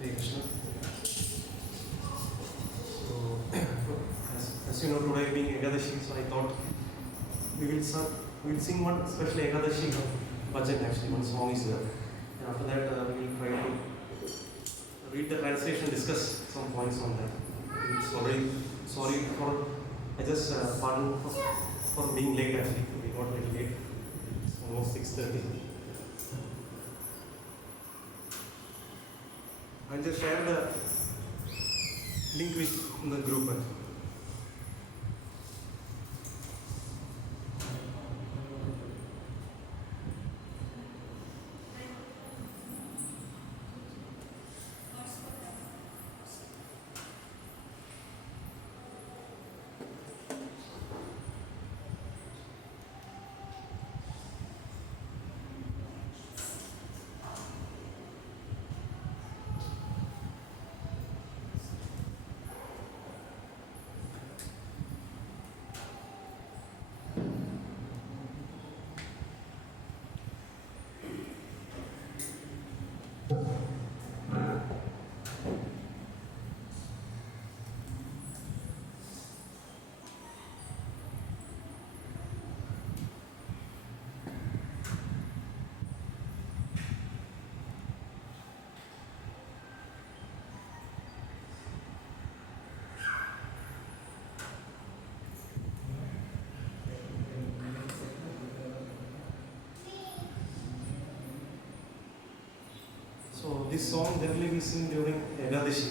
Hare Krishna. So, as you know, today being Ekādaśī, so I thought we will sing one special Ekādaśī bhajan. Actually, one song is there, and after that we will try to read the translation, discuss some points on that. It's already sorry for I just pardon for being late. Actually, we got a little late. It's almost 6:30. I'll just share the link with the group. So this song generally we sing during Ekādaśī.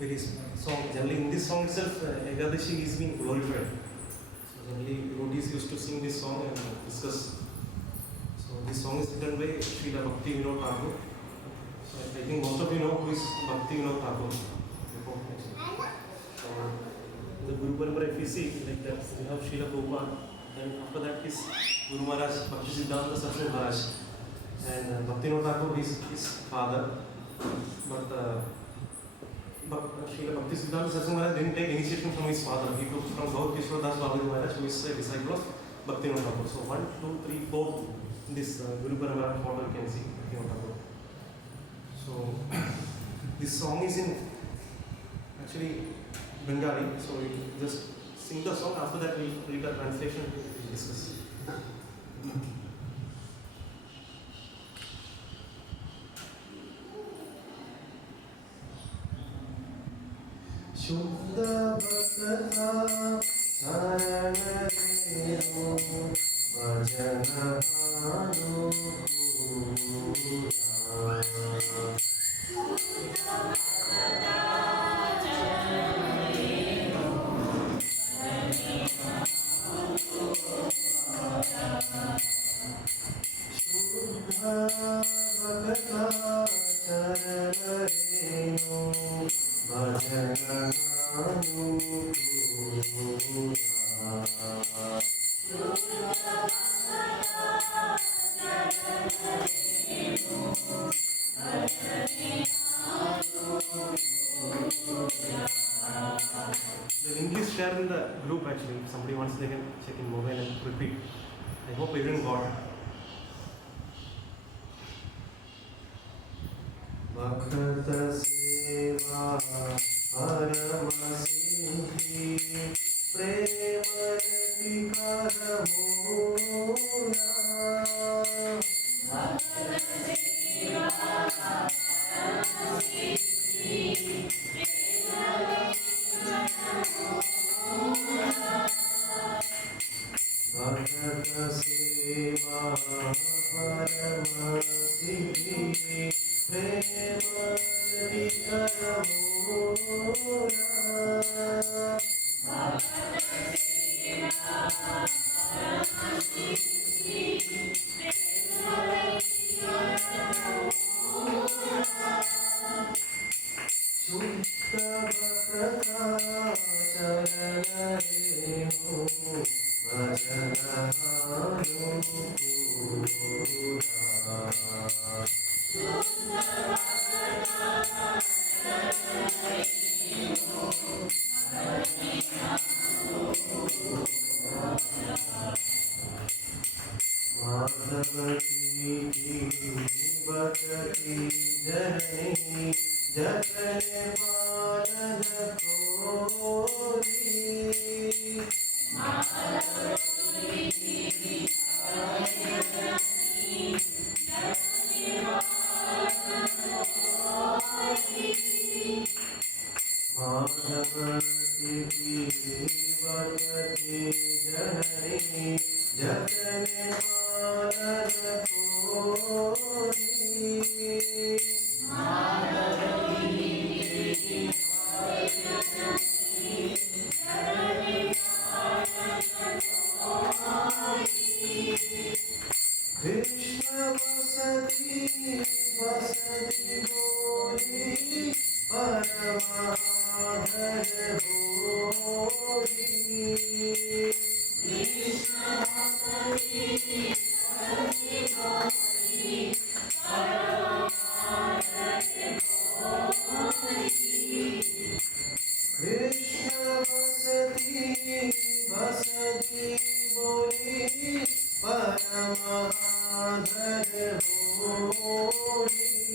This song generally in this song itself Ekādaśī is being glorified. So generally devotees used to sing this song and discuss. So this song is written by Srila Bhakti Vinod Thakur. So I think most of you know who is Bhakti Vinod Thakur. So the Guru Parampara, if you see like that, we have Srila Prabhupada. Then after that is Guru Maharaj, Bhakti Siddhanta Saraswati Maharaj. And Bhakti Vinod Thakur is his father, but Srila Bhakti Siddhanta Saraswati Maharaj didn't take initiation from his father. He took from Dāsa Maharaj, who is a disciple of Bhakti Vinod Thakur. So 1, 2, 3, 4 in this Guru Parampara photo you can see Bhakti Vinod Thakur. So this song is in actually Bengali. So we just sing the song. After that we read the translation and we'll discuss. Śuddha Bhakata Caraṇa Renu Vraja The link is shared in the group actually. If somebody wants, they can check in mobile and repeat. I hope everyone got it. Bhakata Sevā Paramasiddhi Premanati Karamona Bhakata Sevā Paramasiddhi Bhakata Sevā Paramasiddhi Premanati Karamona Bhakata Sevā Paramasiddhi Premanati Karamona Śuddha Bhakata Caraṇa Renu Vraja Śuddha Bhakata जननी जगने पालन कोरी माधवती भगवती जननी जगने पालन कोरी कृष्ण वसति वसति बोली परमाधर बोली कृष्ण वसति वसति बोली परमाधर बोली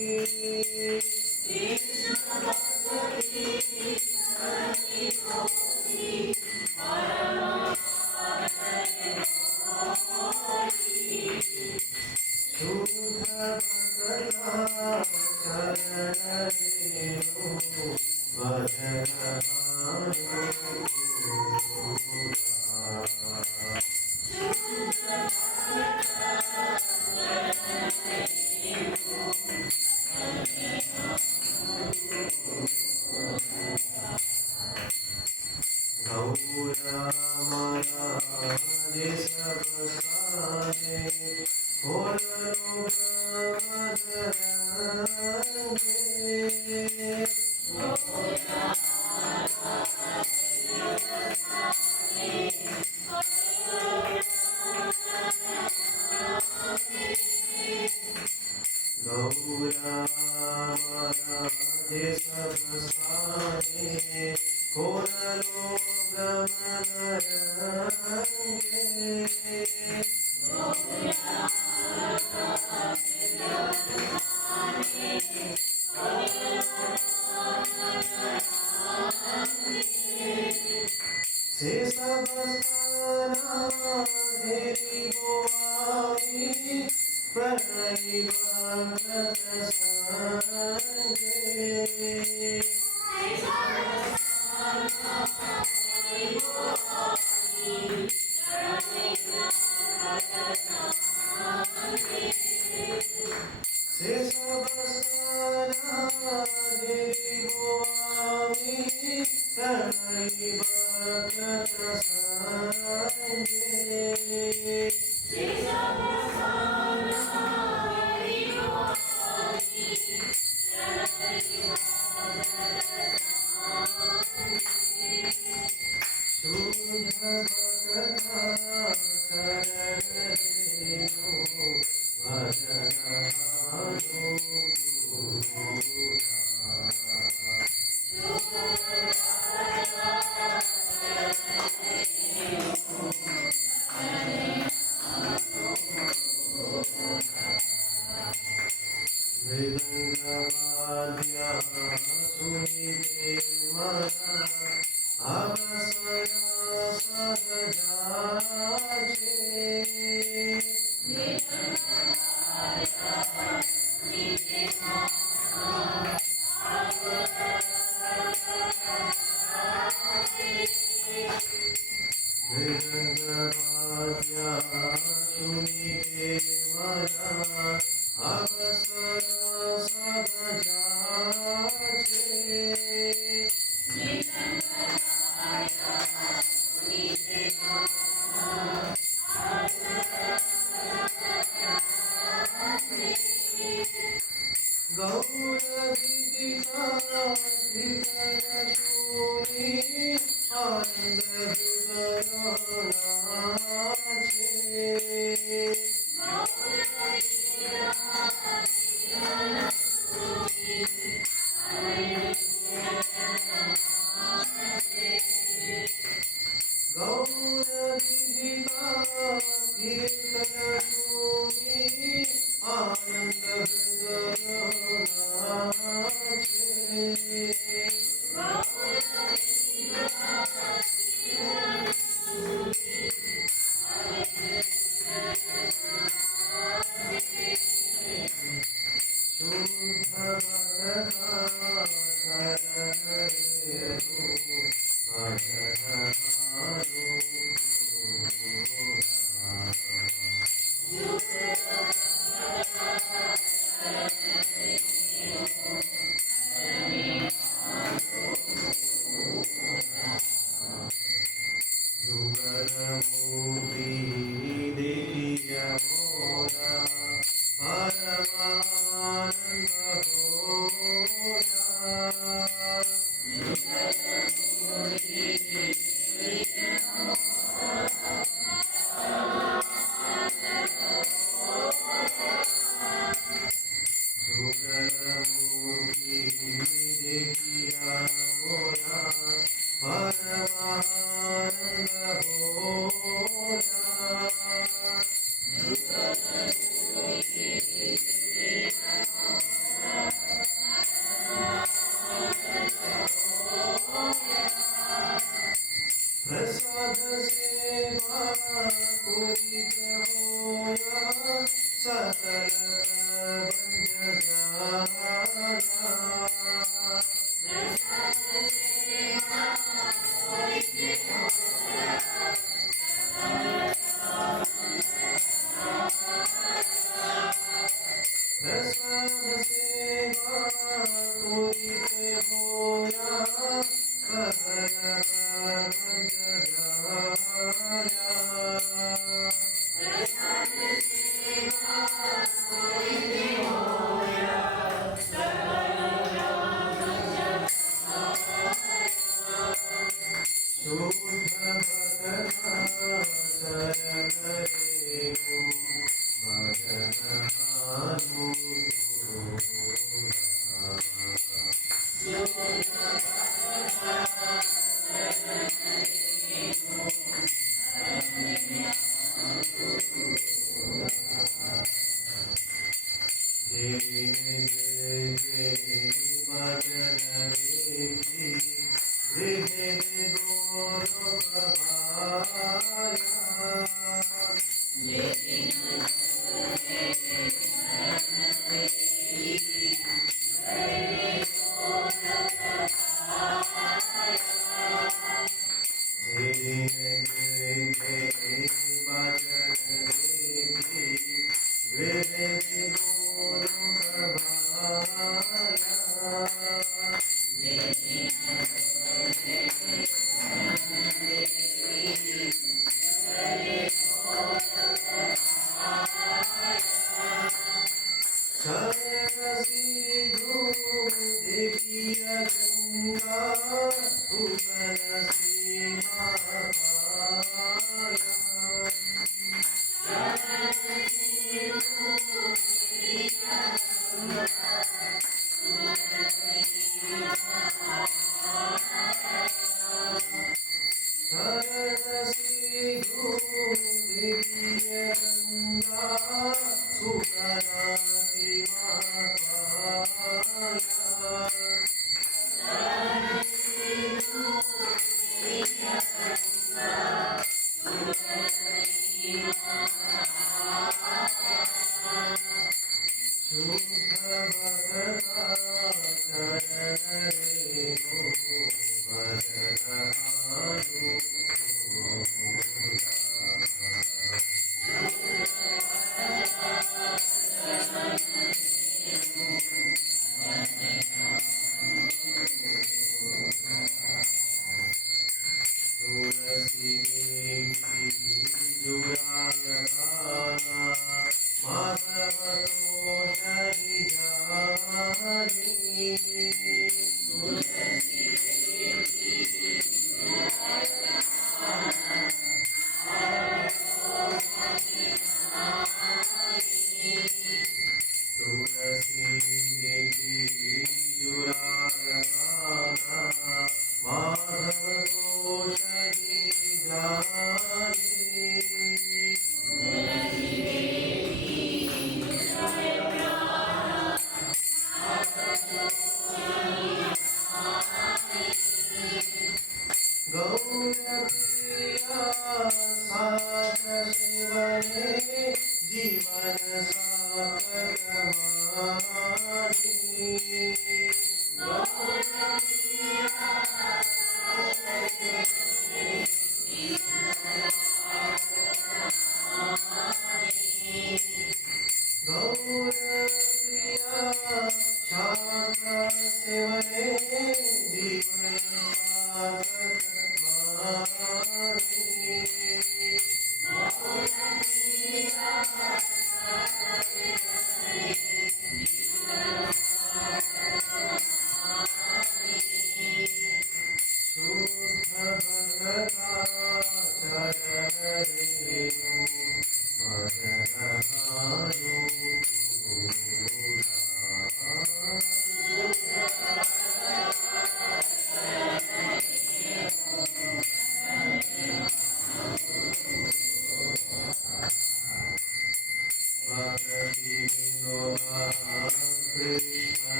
शुद्ध भगता चरण रेणु भजन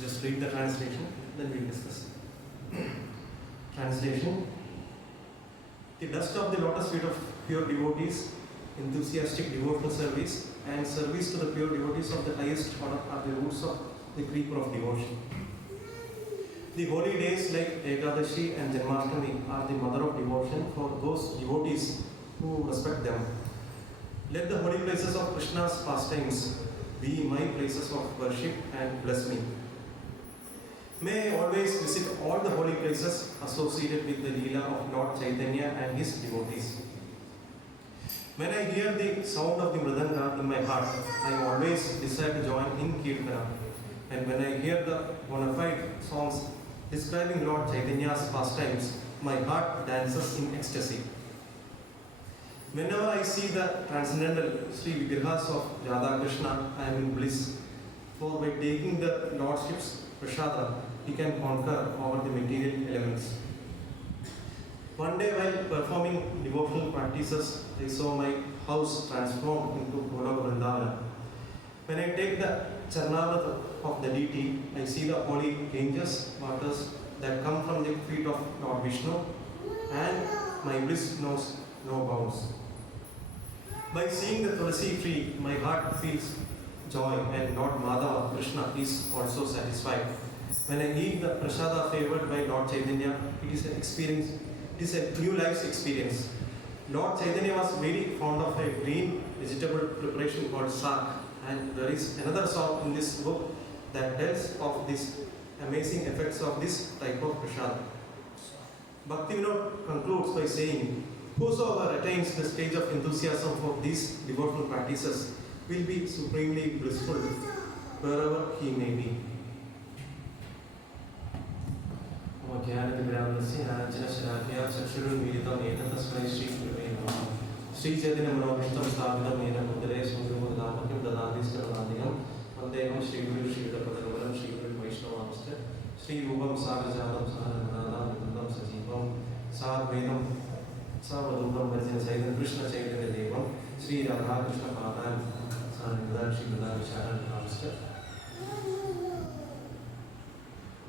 Just read the translation, then we'll discuss. Translation. The dust of the lotus feet of pure devotees, enthusiastic devotional service, and service to the pure devotees of the highest order are the roots of the creeper of devotion. The holy days like Ekādaśī and Janmashtami are the mother of devotion for those devotees who respect them. Let the holy places of Krishna's pastimes be my places of worship and bless me. May I always visit all the holy places associated with the Leela of Lord Chaitanya and his devotees. When I hear the sound of the Mridanga in my heart, I always desire to join in Kirtana. And when I hear the bona fide songs describing Lord Chaitanya's pastimes, my heart dances in ecstasy. Whenever I see the transcendental Sri Vigrahas of Radha Krishna, I am in bliss. For by taking the Lordship's prasada, he can conquer over the material elements. One day while performing devotional practices, I saw my house transformed into Goloka Vrindavana. When I take the Caraṇa of the deity, I see the holy ganges waters that come from the feet of Lord Vishnu, and my bliss knows no bounds. By seeing the Tulasi tree, my heart feels joy, and Lord Madhava, Krishna, is also satisfied. When I eat the prasada favored by Lord Chaitanya, it is an experience, it is a new life's experience. Lord Chaitanya was very fond of a green vegetable preparation called sak, and there is another song in this book that tells of these amazing effects of this type of prasada. Bhakti Vinod concludes by saying, whosoever attains the stage of enthusiasm for these devotional practices will be supremely blissful wherever he may be. Sri Chaitanya Manobhishtam Sthapitam Yena Mudare Sundara Dhammakyam Dadadi Staranadiyam Vandeham Sri Guru Sri Padagaram Sri Guru Vaiṣṇava Sri Rupam Sagajatam Saharanadam Nandam Sajivam Sadvedam Savadukam Varjan Chaitanya Krishna Chaitanya Devam Sri Radha Krishna Padam Saharanadam Sri Radha Vicharan Namaste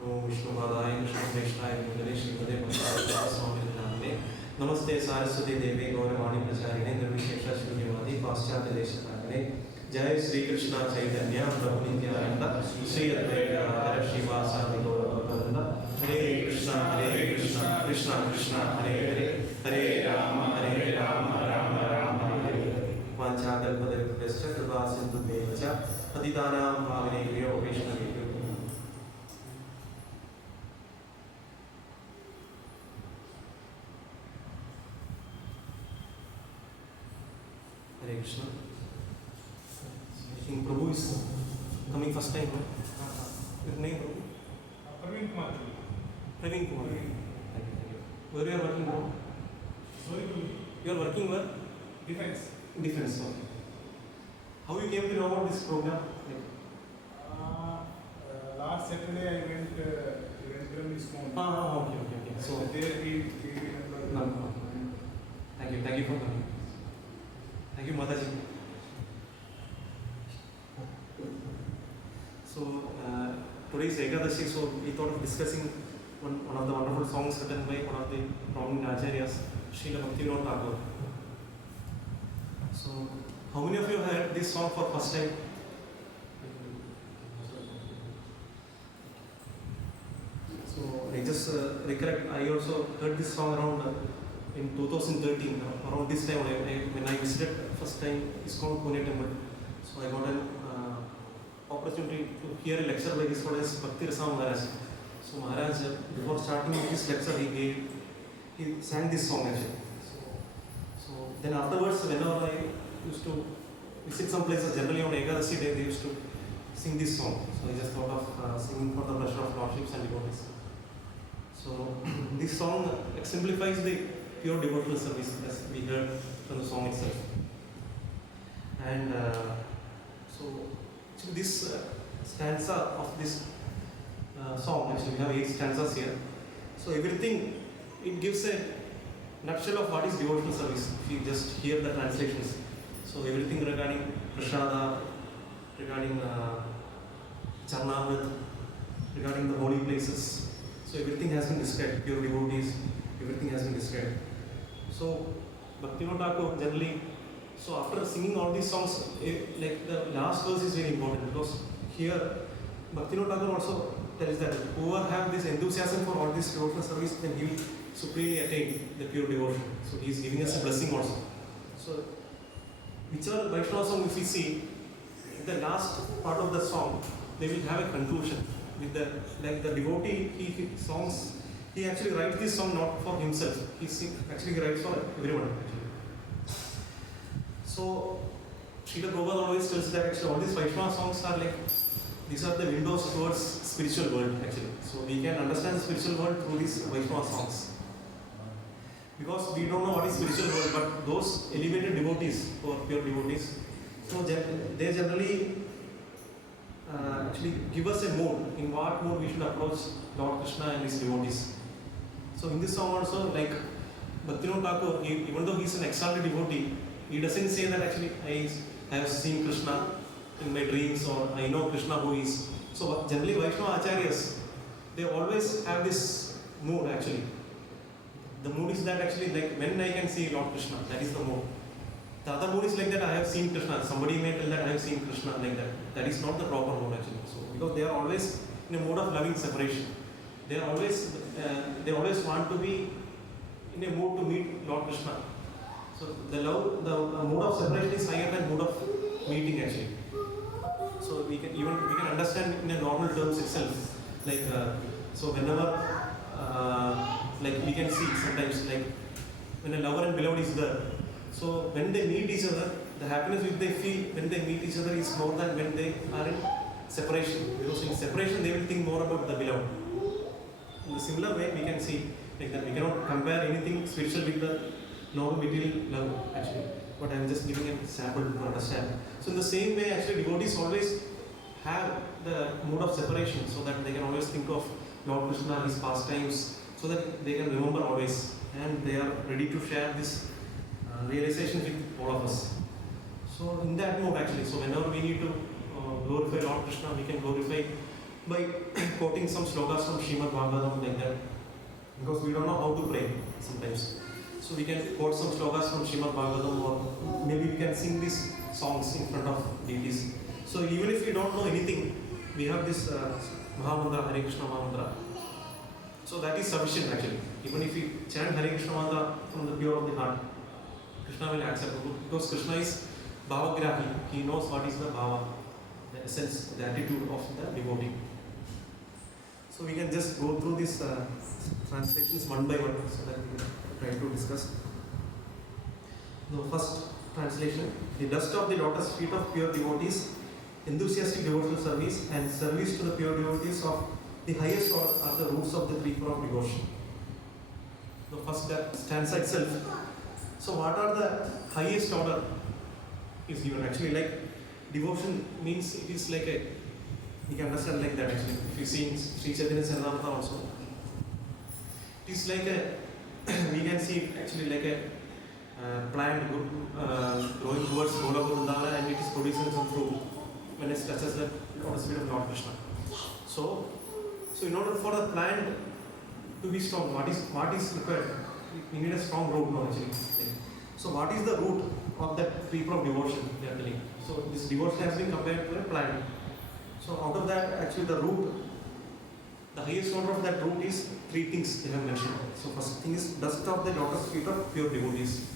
Om Vishnu Padaya Krishna Vaishnava Mudare Sri Mudare Bhakata Swami Name Namaste Saraswati Devi Gauravani Pracharine Nirvishesha Shrunyavati Paschatya Deshakarine Jai Sri Krishna Chaitanya Prabhu Nityananda Sri Advaita Radha Srivasa Gauravanda Hare Krishna Krishna Krishna Hare Hare Hare Rama Rama Rama Hare Vanchakalpadayabhyascha Kripasindhubhyacha Patitanam Pavanebhyo Vaishnavebhyo Hare Krishna. I think Prabhu is coming first time, no? Your name, Prabhu? Praveen Kumar. Praveen Kumar. Thank you. Where you are working, Prabhu? Sorry, You are working where? defense. Defense, okay. How you came to know about this program? Last Saturday I went to his home. Okay. So there he remembered. No. Thank you for coming. Thank you, Mataji. So, today is Ekādaśī, so we thought of discussing one of the wonderful songs written by one of the prominent acharyas, Srila Bhaktivinoda Thakur. So, how many of you heard this song for first time? So, I just recollect, I also heard this song around in 2013, around this time when I visited first time ISKCON Pune temple. So I got an opportunity to hear a lecture by His Holiness Bhakti Rasam Maharaj. So Maharaj, before starting his lecture, he sang this song actually. So then afterwards, whenever I used to visit some places, generally on Ekādaśī day, they used to sing this song. So I just thought of singing for the pleasure of lordships and devotees. So this song exemplifies the pure devotional service as we heard from the song itself. And so actually this stanza of this song, actually we have 8 stanzas here. So everything, it gives a nutshell of what is devotional service if you just hear the translations. So everything regarding prasada, regarding Caraṇa, regarding the holy places. So everything has been described, pure devotees, everything has been described. So Bhaktivinoda Thakur generally, so after singing all these songs, like the last verse is very important because here Bhaktivinoda Thakur also tells that whoever have this enthusiasm for all this devotional service, then he will supremely attain the pure devotion. So he is giving us a blessing also. So whichever Vaiṣṇava song if we see, in the last part of the song, they will have a conclusion with the, like the devotee, he actually writes this song not for himself, he actually writes for everyone actually. So Srila Prabhupada always tells that actually all these Vaiṣṇava songs are like, these are the windows towards spiritual world actually. So we can understand the spiritual world through these Vaiṣṇava songs. Because we don't know what is spiritual world, but those elevated devotees, or pure devotees, so they generally actually give us a mode, in what mode we should approach Lord Krishna and his devotees. So in this song also, like Bhaktivinoda Thakur, even though he is an exalted devotee, he doesn't say that actually I have seen Krishna in my dreams or I know Krishna who is. So generally Vaiṣṇava Acharyas, they always have this mood actually. The mood is that actually like when I can see Lord Krishna, that is the mood. The other mood is like that I have seen Krishna. Somebody may tell that I have seen Krishna like that. That is not the proper mood actually. So because they are always in a mode of loving separation. They always want to be in a mood to meet Lord Krishna. So the mode of separation is higher than mode of meeting actually. So we can understand in a normal terms itself. Like so whenever like we can see sometimes like when a lover and beloved is there. So when they meet each other, the happiness which they feel when they meet each other is more than when they are in separation. Because in separation they will think more about the beloved. In the similar way we can see like that. We cannot compare anything spiritual with the normal material love actually. But I am just giving a sample to understand. So in the same way actually devotees always have the mode of separation so that they can always think of Lord Krishna, his pastimes, so that they can remember always, and they are ready to share this realization with all of us. So in that mode actually, so whenever we need to glorify Lord Krishna, we can glorify by quoting some slokas from Srimad Bhagavatam like that, because we don't know how to pray sometimes. So we can quote some slokas from Srimad Bhagavatam, or maybe we can sing these songs in front of deities. So even if we don't know anything, we have this Mahamantra, Hare Krishna Mahamantra. So that is sufficient actually. Even if we chant Hare Krishna Mantra from the pure of the heart, Krishna will accept it, because Krishna is Bhavagrahi. He knows what is the Bhava, the essence, the attitude of the devotee. So we can just go through these translations one by one so that we can try to discuss. The first translation: the dust of the lotus feet of pure devotees, enthusiastic devotional service, and service to the pure devotees of the highest order are the roots of the tree of devotion. The first stanza itself. So what are the highest order is given actually, like devotion means it is like a, you can understand like that actually. If you see in Sri Chaitanya Charitamrita also, it is like a, we can see it actually like a plant growing towards Gola Gurundala, and it is producing some fruit when it touches the lotus feet of Lord Krishna. So in order for the plant to be strong, what is required? We need a strong root now actually. So what is the root of that tree of devotion they are telling? So this devotion has been compared to a plant. So out of that actually the root, the highest order of that root is three things they have mentioned. So first thing is dust of the lotus feet of pure devotees.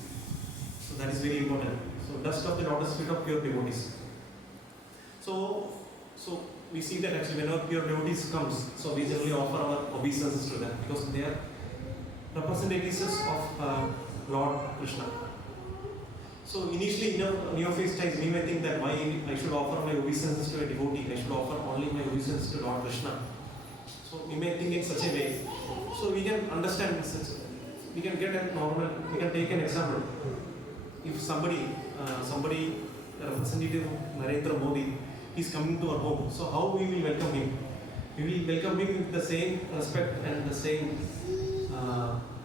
So that is very important. So dust of the lotus feet of pure devotees. So we see that actually whenever pure devotees comes, so we generally offer our obeisances to them because they are representatives of Lord Krishna. So initially in our neophyte times we may think that why I should offer my obeisances to a devotee, I should offer only my obeisances to Lord Krishna. So we may think in such a way. So we can understand this. We can get a normal, we can take an example. If somebody, representative Narendra Modi, is coming to our home, so how we will welcome him? We will welcome him with the same respect and the same,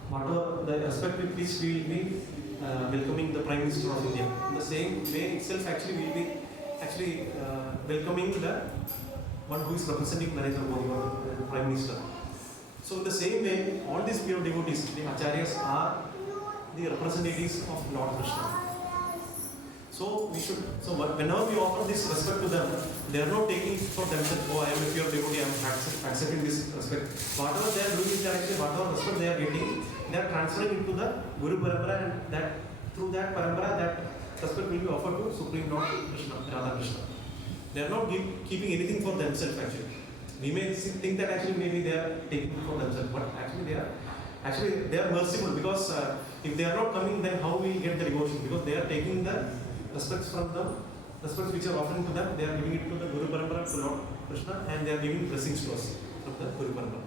whatever the respect with which we will be welcoming the Prime Minister of India. In the same way itself actually we will be welcoming the one who is representing Narendra Modi, the Prime Minister. So in the same way, all these pure devotees, the acharyas, are the representatives of Lord Krishna. So whenever we offer this respect to them, they are not taking it for themselves. Oh, I am a pure devotee, I am accepting this respect. Whatever they are doing is that actually whatever respect they are getting, they are transferring into the Guru Parampara, and that through that Parampara, that respect will be offered to Supreme Lord Krishna, Radha Krishna. They are not keeping anything for themselves actually. We may think that actually maybe they are taking it for themselves, but actually they are merciful, because if they are not coming, then how we get the devotion? Because they are taking the respects from them, respects which are offering to them, they are giving it to the Guru Parampara, to Lord Krishna, and they are giving blessings to us from the Guru Parampara.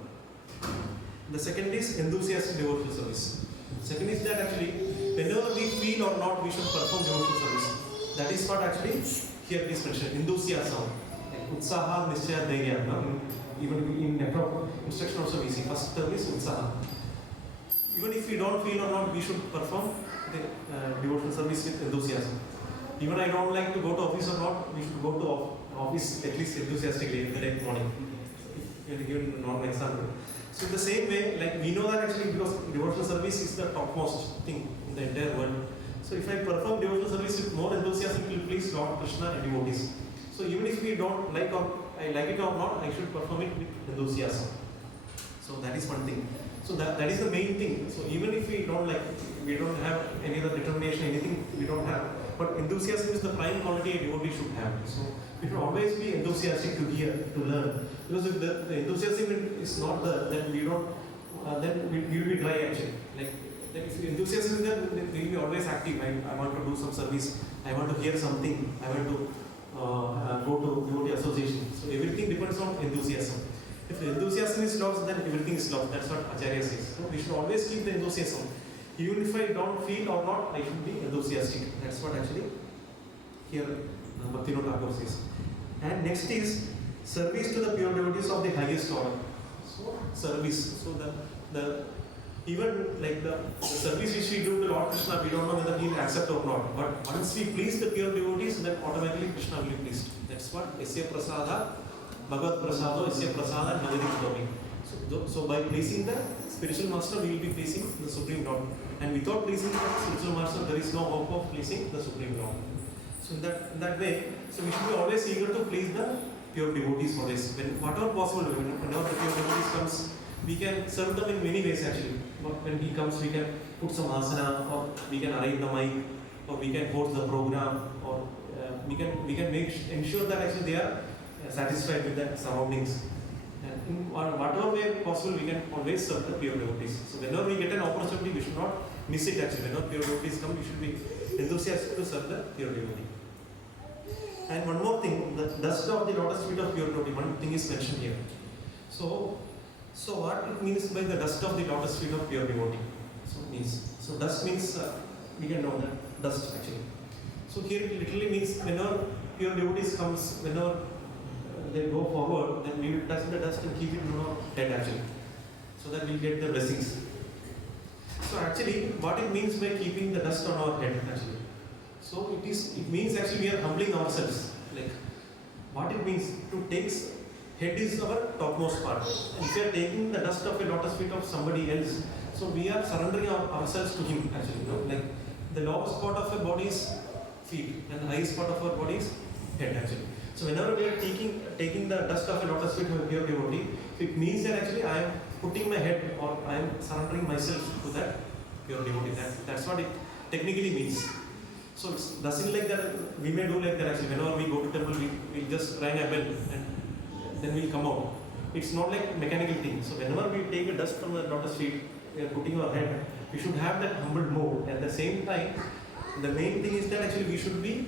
The second is enthusiastic devotional service. Second is that actually whenever we feel or not, we should perform devotional service. That is what actually here it is mentioned, enthusiasm, utsaha, nishchaya, dhairya. Even in instruction also we see first term is utsaha. Even if we don't feel or not, we should perform the devotional service with enthusiasm. Even I don't like to go to office or not, we should go to office at least enthusiastically in the next morning. You can give a normal example. So in the same way, like we know that actually because devotional service is the topmost thing in the entire world. So if I perform devotional service with more enthusiasm, it will please Lord Krishna and devotees. So even if we don't like or I like it or not, I should perform it with enthusiasm. So that is one thing. So that is the main thing. So even if we don't like, we don't have any other determination, anything we don't have. But enthusiasm is the prime quality a devotee should have. So we should always be enthusiastic to hear, to learn. Because if the enthusiasm is not there, then we don't, then we will be dry actually. Like Like if enthusiasm is there, then we will be always active. I want to do some service, I want to hear something, I want to go to devotee association. So everything depends on enthusiasm. If enthusiasm is lost, then everything is lost. That's what Acharya says. So we should always keep the enthusiasm. Even if I don't feel or not, I should be enthusiastic. That's what actually here Bhaktivinoda Thakur says. And next is service to the pure devotees of the highest order. So service. So the even like the service which we do to Lord Krishna, we don't know whether he will accept or not. But once we please the pure devotees, then automatically Krishna will be pleased. That's what Yasya Prasada, Bhagavad Prasado, Yasya Prasada, Navadi Kutami. So by pleasing the spiritual master, we will be pleasing the Supreme Lord. And without pleasing the spiritual master, there is no hope of pleasing the Supreme Lord. So in that way, so we should be always eager to please the pure devotees always. Whatever possible, whenever the pure devotees comes, we can serve them in many ways actually. When he comes, we can put some asana, or we can arrange the mic, or we can host the program, or we can ensure that actually they are satisfied with the surroundings. And in whatever way possible, we can always serve the pure devotees. So whenever we get an opportunity, we should not miss it actually. Whenever pure devotees come, we should be enthusiastic to serve the pure devotee. And one more thing, the dust of the lotus feet of pure devotee, one thing is mentioned here. So what it means by the dust of the lotus feet of pure devotee? So dust means we can know that dust actually. So here it literally means whenever pure devotees comes, whenever they go forward, then we will touch the dust and keep it in our head actually, so that we get the blessings. So actually, what it means by keeping the dust on our head actually. So it means actually we are humbling ourselves. Like what it means to take head is our topmost part. And if we are taking the dust of a lotus feet of somebody else, so we are surrendering ourselves to him actually. Like the lowest part of a body is feet, and the highest part of our body is head actually. So whenever we are taking the dust of a lotus feet of a pure devotee, it means that actually I am putting my head, or I am surrendering myself to that pure devotee. That's what it technically means. So it's doesn't like that we may do like that actually. Whenever we go to temple, we just ring a bell and then we'll come out. It's not like mechanical thing. So whenever we take a dust from the lotus feet, we are putting our head, we should have that humble mode. At the same time, the main thing is that actually we should be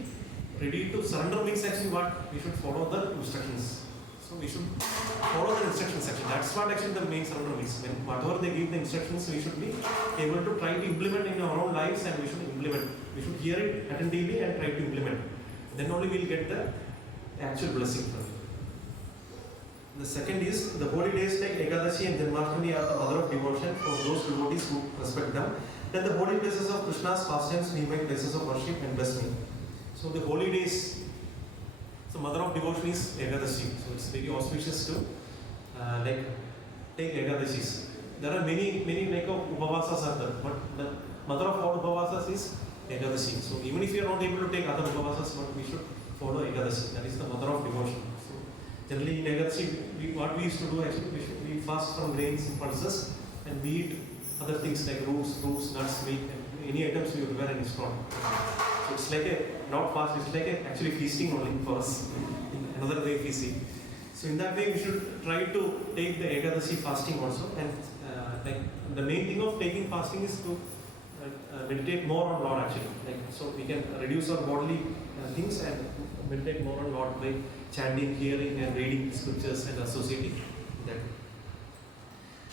ready to surrender. Means actually what? We should follow the instructions. So we should follow the instructions actually. That's what actually the main surrender means. When whatever they give the instructions, we should be able to try to implement in our own lives, and we should implement. We should hear it attentively and try to implement. Then only we will get the actual blessing from it. The second is the holy days like Ekādaśī and Janmashtami are the mother of devotion for those devotees who respect them. Then the holy places of Krishna's pastimes be my places of worship and bless me. So the holy days, the mother of devotion is Ekādaśī. So it's very auspicious to take Ekādashis. There are many like upavasas are there, but the mother of all upavasas is Ekādaśī. So even if you are not able to take other upavasas, but we should follow Ekādaśī. That is the mother of devotion. So generally in Ekādaśī, what we used to do actually, we fast from grains and pulses, and we eat other things like roots, nuts, meat, and any items we prepare and install. So it's like not fast, it's like actually feasting only for us. In another way we see. So in that way we should try to take the Ekādaśī fasting also. And like the main thing of taking fasting is to meditate more on Lord actually. Like so we can reduce our bodily things and meditate more on Lord by chanting, hearing, and reading scriptures and associating that.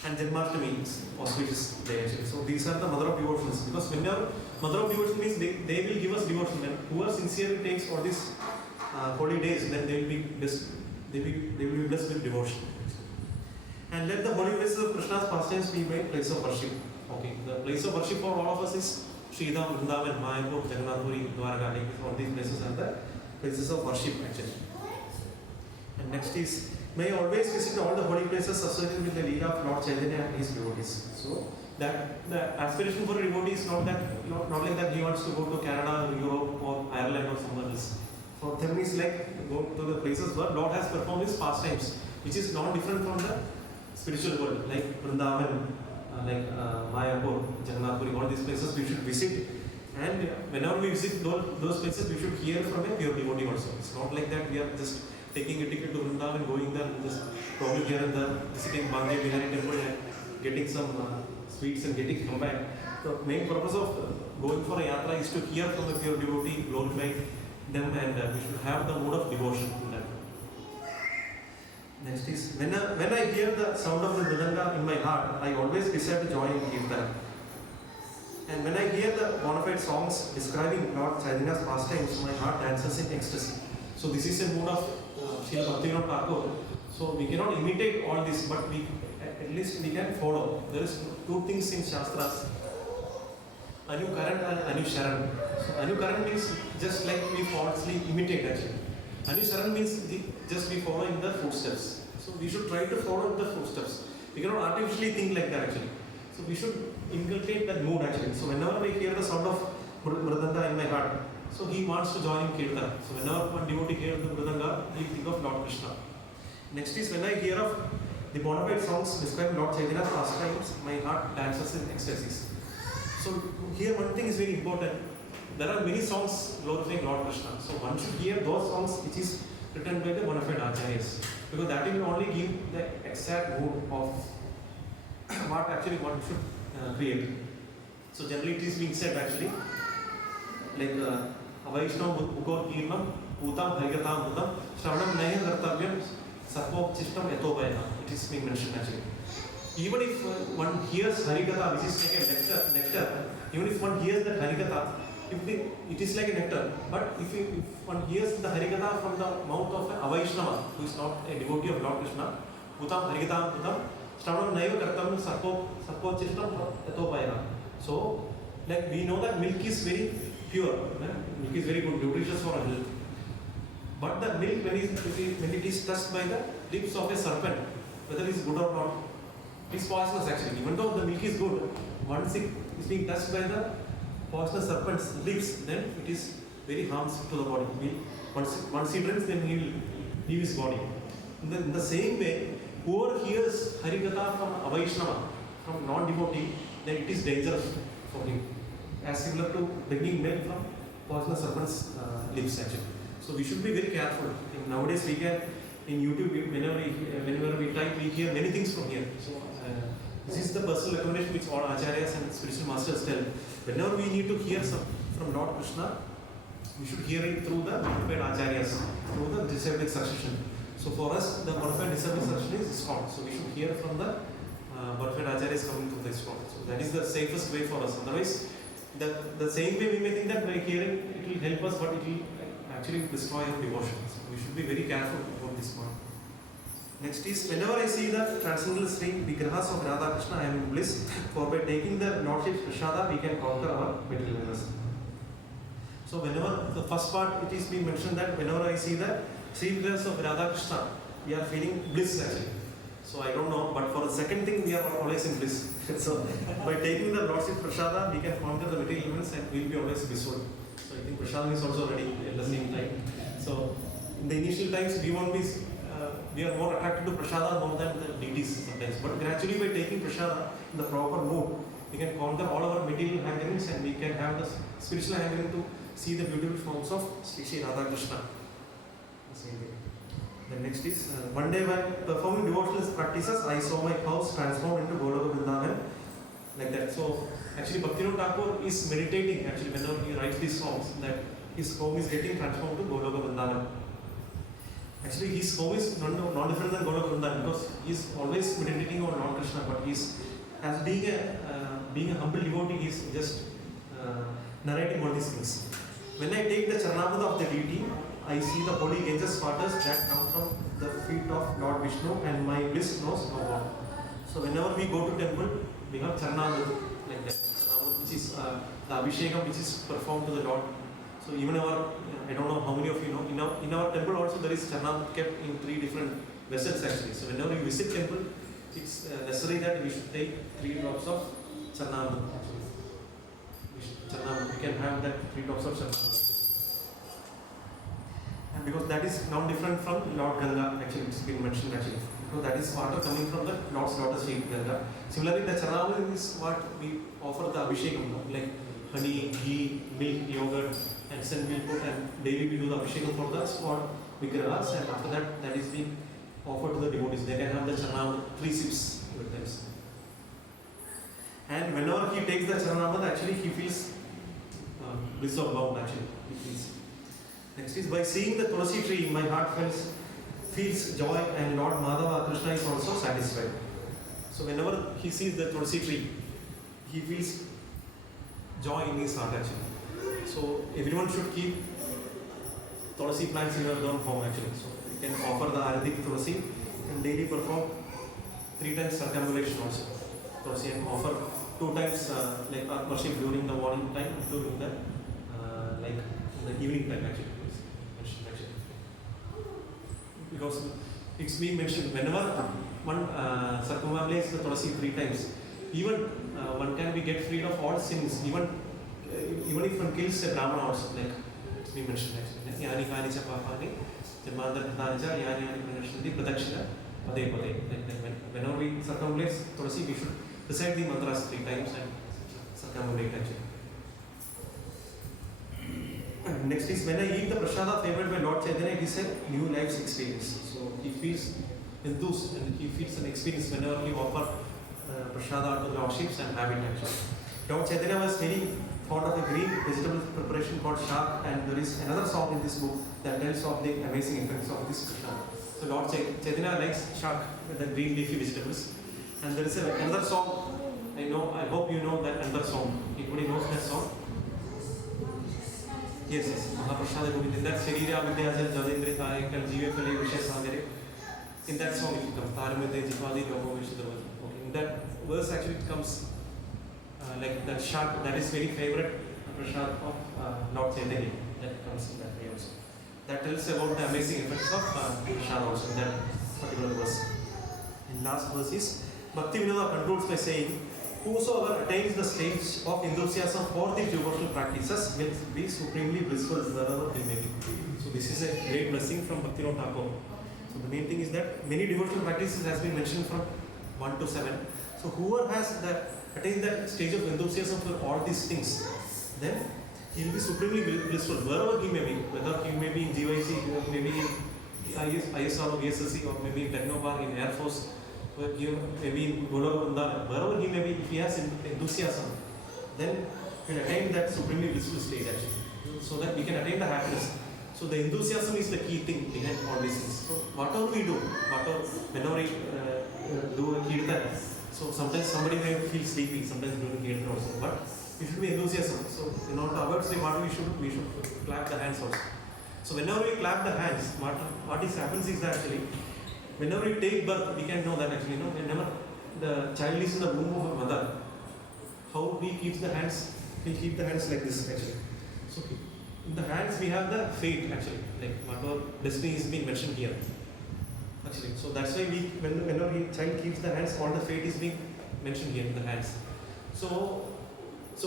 And Janmashtami is auspicious day actually. So these are the mother of devotions, because whenever mother of devotion means they will give us devotion, and whoever sincerely takes all these holy days, then they will be blessed. They will be blessed with devotion. And let the holy places of Krishna's pastimes be my place of worship. Okay, the place of worship for all of us is Śuddha, Vrindavan, Mayapur, Jagannathpuri, Dwaraka. All these places are the places of worship actually. And next is, may I always visit all the holy places associated with the Leela of Lord Chaitanya and his devotees. So that the aspiration for a devotee is not like that he wants to go to Caraṇa, Europe, or Ireland, or somewhere else. For them is like go to the places where Lord has performed his pastimes, which is not different from the spiritual world, like Vrindavan, like Mayapur, Jagannathpuri. All these places we should visit, and whenever we visit those places, we should hear from a pure devotee also. It's not like that we are just taking a ticket to Vrindavan, going there, and just roaming here and there, visiting Bangye Bihari temple and getting some sweets and come back. the main purpose of going for a yatra is to hear from the pure devotee, glorify them, and we should have the mood of devotion in that. Next is, when I hear the sound of the mridanga in my heart, I always desire to join in kirtan. And when I hear the bona fide songs describing Lord Chaitanya's pastimes, my heart dances in ecstasy. So this is a mood of Srila Bhaktivinoda Thakur. So we cannot imitate all this, but at least we can follow. There is two things in Shastras, Anukaran and Anusharan. So Anukaran means just like we falsely imitate actually. Anusharan means just we follow in the footsteps. So we should try to follow the footsteps. We cannot artificially think like that actually. So we should inculcate that mood actually. So whenever I hear the sound of mridanga in my heart, so he wants to join in kirtan. So whenever one devotee hears the mridanga, he think of Lord Krishna. Next is, when I hear of the bona fide songs describing Lord Chaitanya's pastimes, my heart dances in ecstasies. So here one thing is very important. There are many songs glorifying Lord Krishna. So one should hear those songs which is written by the bona fide acharyas, because that will only give the exact mood of what actually one should create. So generally it is being said actually like Vaiṣṇava Mukho Kirnam Utam Harikatam Utam Shravanam Naya Kartavyam Sarvopchishtam Yatobhaya. It is being mentioned actually. Even if one hears Harikatha, which is like a nectar, even if one hears that Harikatha, it is like a nectar. But if one hears the Harikatha from the mouth of a Vaiṣṇava, who is not a devotee of Lord Krishna, Utam Harikatam Utam Shravanam Naya Kartavyam Sarvopchishtam Yatobhaya. So, like we know that milk is very pure, milk is very good, nutritious for our health. But the milk, when it is touched by the lips of a serpent, whether it is good or not, it is poisonous actually. Even though the milk is good, once it is being touched by the poisonous serpent's lips, then it is very harmful to the body. Once he drinks, then he will leave his body. In the same way, whoever hears Harikatha from a Vaiṣṇava, from non-devotee, then it is dangerous for him. As similar to drinking milk from poisonous serpent's lips actually. So we should be very careful. Nowadays we can, in YouTube, whenever we type, we hear many things from here. So this is the personal recommendation which all acharyas and spiritual masters tell. Whenever we need to hear from Lord Krishna, we should hear it through the bona fide acharyas, through the disciplic succession. So for us, the bona fide disciplic succession is ISKCON. So we should hear from the bona fide acharyas coming through the ISKCON. So that is the safest way for us. Otherwise, the same way we may think that by hearing it will help us, but it will actually destroy our devotion. So we should be very careful about this point. Next is, whenever I see the transcendental stream Vigrahas of Radha Krishna, I am in bliss, for by taking the Lordship's prasada, we can conquer our material illness. So whenever, the first part, it is being mentioned that whenever I see the three Vigrahas of Radha Krishna, we are feeling bliss actually. So I don't know, but for the second thing, we are always in bliss. So by taking the Lordship's prasada, we can conquer the material illness and we will be always blissful. So I think prasada is also ready at the same time. So in the initial times, we are more attracted to prasada more than the deities sometimes. But gradually by taking prasada in the proper mood, we can conquer all our material hankerings and we can have the spiritual hankering to see the beautiful forms of Sri Radha Krishna. The same way. The next is, one day while performing devotional practices, I saw my house transformed into Goloka Vrindavan, like that. So actually Bhaktivinoda Thakur is meditating actually whenever he writes these songs, that his home is getting transformed to Goloka Vrindavan. Actually his home is not different than Goloka Vrindavan, because he is always meditating on Lord Krishna, but he is, as being a humble devotee, he is just narrating all these things. When I take the Charanamrita of the deity, I see the holy Ganges waters that come from the feet of Lord Vishnu, and my bliss knows no bound. So whenever we go to temple, we have Charanamrita like that, which is the Abhishekam which is performed to the Lord. So even I don't know how many of you know, in our temple also there is Caraṇa kept in 3 different vessels actually. So whenever you visit temple, it's necessary that we should take 3 drops of Caraṇa. We can have that 3 drops of Caraṇa. And because that is not different from Lord Ganga actually, it's been mentioned actually. Because that is water coming from the Lord's daughter Sri Ganga. Similarly, the Caraṇa is what we offer the Abhishekam, like honey, ghee, milk, yogurt, and then we'll put, and daily we do the Abhishekam for the small Vigrahas, and after that is being offered to the devotees. They can have the Caraṇa 3 sips with them. And whenever he takes the Caraṇa, actually he feels bliss of bound actually. He feels. Next is by seeing the Tulasi tree, my heart feels joy, and Lord Madhava Krishna is also satisfied. So whenever he sees the Tulasi tree, he feels joy in his heart actually. So everyone should keep Tulasi plants in your own home actually. So you can offer the Aradik Tulasi and daily perform 3 times circumambulation also. Tulasi, and offer 2 times like worship during the morning time, during the like the evening time actually. Because it's being mentioned whenever one circumambulates the Tulasi 3 times, even one can be get freed of all sins, even if one kills a Brahmana also, like it's being mentioned actually. Yani kani cha papani janmandar khatanja yani pranashanti pradakshina pade pade. Whenever we circumambulate Tulasi, we should recite the mantras 3 times and circumambulate actually. Next is when I eat the prasada favored by Lord Chaitanya, it is a new life's experience. So he feels enthused and he feels an experience whenever he offers prasada to the lordships and have it actually. Lord Chaitanya was very fond of a green vegetable preparation called shak, and there is another song in this book that tells of the amazing effects of this prasada. So Lord Chaitanya likes shak, the green leafy vegetables, and there is another song. I hope you know that another song. Anybody knows that song? Yes. Mahaprasada Govinda. In that Sharira Vidyajal Jadendra Thare Kal Jive Kale Vishay Sagare. In that song, if you come, Taramede Jivadi Yogo Vishudava. Okay. In that verse actually it comes like that shak, that is very favorite prasad of Lord Chaitanya. That comes in that way also. That tells about the amazing effects of prasad also in that particular verse. And last verse is Bhakti Vinodha concludes by saying, whosoever attains the stage of enthusiasm for the devotional practices will be supremely blissful wherever they may be. So this is a great blessing from Bhaktivinoda Thakur. So the main thing is that many devotional practices has been mentioned from 1 to 7. So whoever has attained that stage of enthusiasm for all these things, then he will be supremely blissful wherever he may be. Whether he may be in GYC, or maybe in ISR or VSSC, or maybe in Technopark, in Air Force, maybe in Goloka, wherever he may be, if he has enthusiasm, then he will attain that supremely blissful state actually. So that we can attain the happiness. So the enthusiasm is the key thing behind all these things. So whatever we do, whenever we do a kirtan, so sometimes somebody may feel sleepy, sometimes doing kirtan also, but we should be enthusiasm. So in order to avoid sleep, what we should clap the hands also. So whenever we clap the hands, what happens is that actually, whenever we take birth, we can know that actually, whenever the child is in the womb of a mother, how he keeps the hands, we keep the hands like this actually. So in the hands we have the fate actually, like whatever destiny is being mentioned here. Actually, so that's why whenever a child keeps the hands, all the fate is being mentioned here in the hands. So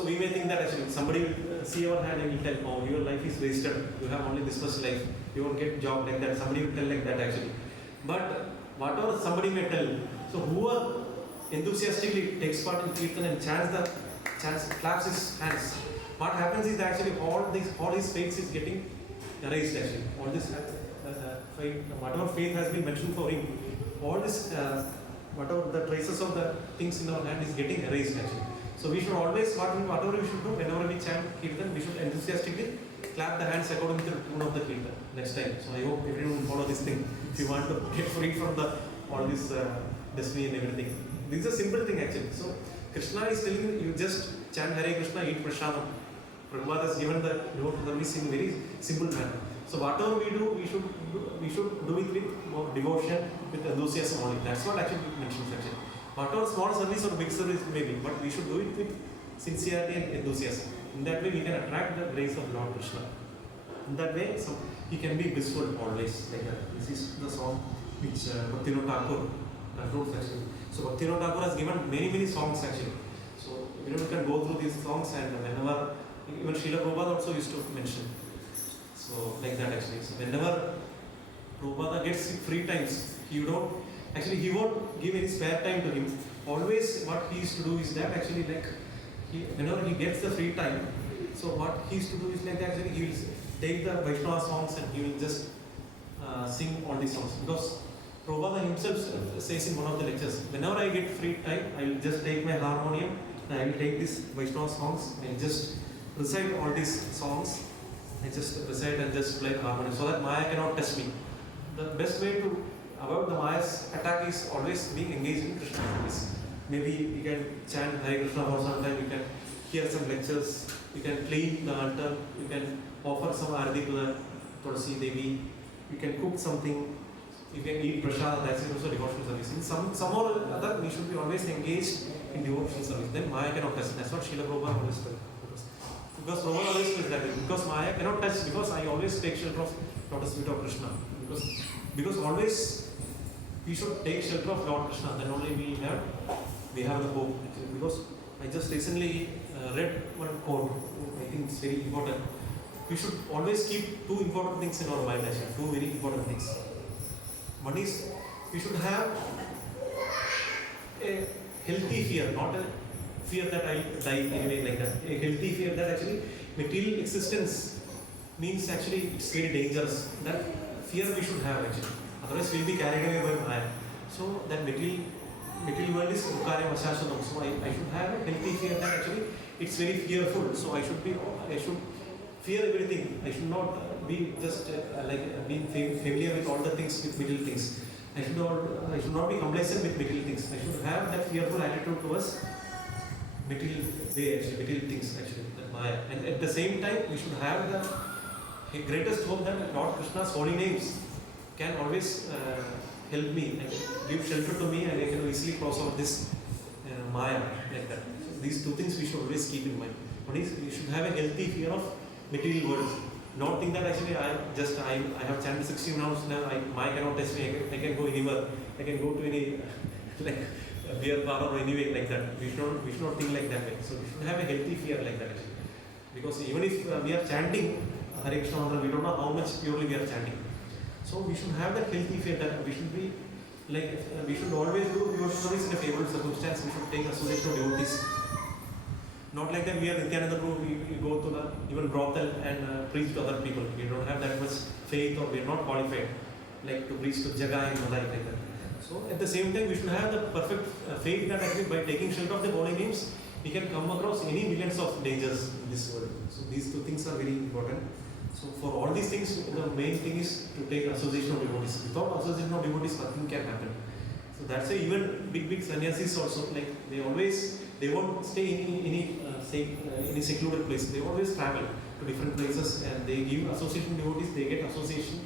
we may think that actually somebody will see our hand and will tell, oh, your life is wasted, you have only this much life, you won't get job like that. Somebody will tell like that actually. But whatever somebody may tell, so whoever enthusiastically takes part in kirtan and claps his hands, what happens is that actually all his faith is getting erased actually. All this faith, whatever faith has been mentioned for him, all this whatever the traces of the things in our hand is getting erased actually. So we should always, whatever we should do, whenever we chant kirtan, we should enthusiastically clap the hands according to the tune of the kirtan next time. So I hope everyone will follow this thing if you want to get free from all this destiny and everything. This is a simple thing actually. So Krishna is telling you just chant Hare Krishna, eat prasadam. Prabhupada has given the service in very simple manner. So whatever we do, we should do it with more devotion, with enthusiasm only. That's what actually mentions actually. Whatever small service or big service may be, but we should do it with sincerity and enthusiasm. In that way, we can attract the grace of Lord Krishna. In that way, so he can be blissful always. Like this is the song which Bhaktivinoda Thakur wrote actually. So Bhaktivinoda Thakur has given many songs actually. So everyone can go through these songs, and whenever, even Srila Prabhupada also used to mention. So like that actually. So whenever Prabhupada gets free times, he won't give any spare time to him. Always what he used to do is that actually, like whenever he gets the free time, so what he used to do is like actually he will take the Vaiṣṇava songs and he will just sing all these songs. Because Prabhupada himself says in one of the lectures, whenever I get free time, I will just take my harmonium And I will take these Vaiṣṇava songs and just recite all these songs. I just recite and just play harmony so that Maya cannot touch me. The best way to avoid the Maya's attack is always being engaged in Krishna service. Maybe you can chant Hare Krishna for some time, you can hear some lectures, you can clean the altar, you can offer some arati to the Tulsi Devi, you can cook something, you can eat prasad, that's also devotional service. In some or other, we should be always engaged in devotional service. Then Maya cannot touch. That's what Srila Prabhupada always told. Because Prabhupada always says that because Maya cannot touch, because I always take shelter of lotus feet of Krishna. Because always we should take shelter of Lord Krishna, then only we have the hope. Actually. Because I just recently read one quote, I think it's very important. We should always keep two important things in our mind, actually, two very important things. One is, we should have a healthy fear, not a fear that I die anyway like that. A healthy fear that actually material existence means actually it's very dangerous. That fear we should have actually. Otherwise we'll be carried away by Maya. So that material world is Mukare Masashadam. So I should have a healthy fear that actually it's very fearful. So I should fear everything. I should not be just being familiar with all the things, with material things. I should not be complacent with material things. I should have that fearful attitude towards material things actually, that Maya. And at the same time, we should have the greatest hope that Lord Krishna's holy names can always help me and give shelter to me, and I can easily cross over this Maya like that. So these two things we should always keep in mind. One is we should have a healthy fear of material world. Not think that actually I have chanted 16 rounds now, Maya cannot touch me, I can go anywhere, I can go to any beer bar or anywhere like that. We should not think like that way. So we should have a healthy fear like that actually. Because even if we are chanting Hare Krishna mantra, we don't know how much purely we are chanting. So we should have that healthy fear that we should be we should always do devotional service in a favorable circumstance. We should take association of devotees. Not like that we are Nityananda Prabhu, we go to the even brothel and preach to other people. We don't have that much faith, or we are not qualified like to preach to Jaga and Madai like that. So at the same time we should have the perfect faith that actually by taking shelter of the holy names we can come across any millions of dangers in this world. So these two things are very important. So for all these things, the main thing is to take association of devotees. Without association of devotees, nothing can happen. So that's why even big sannyasis also, like they won't stay in any secluded place. They always travel to different places and they give association devotees, they get association.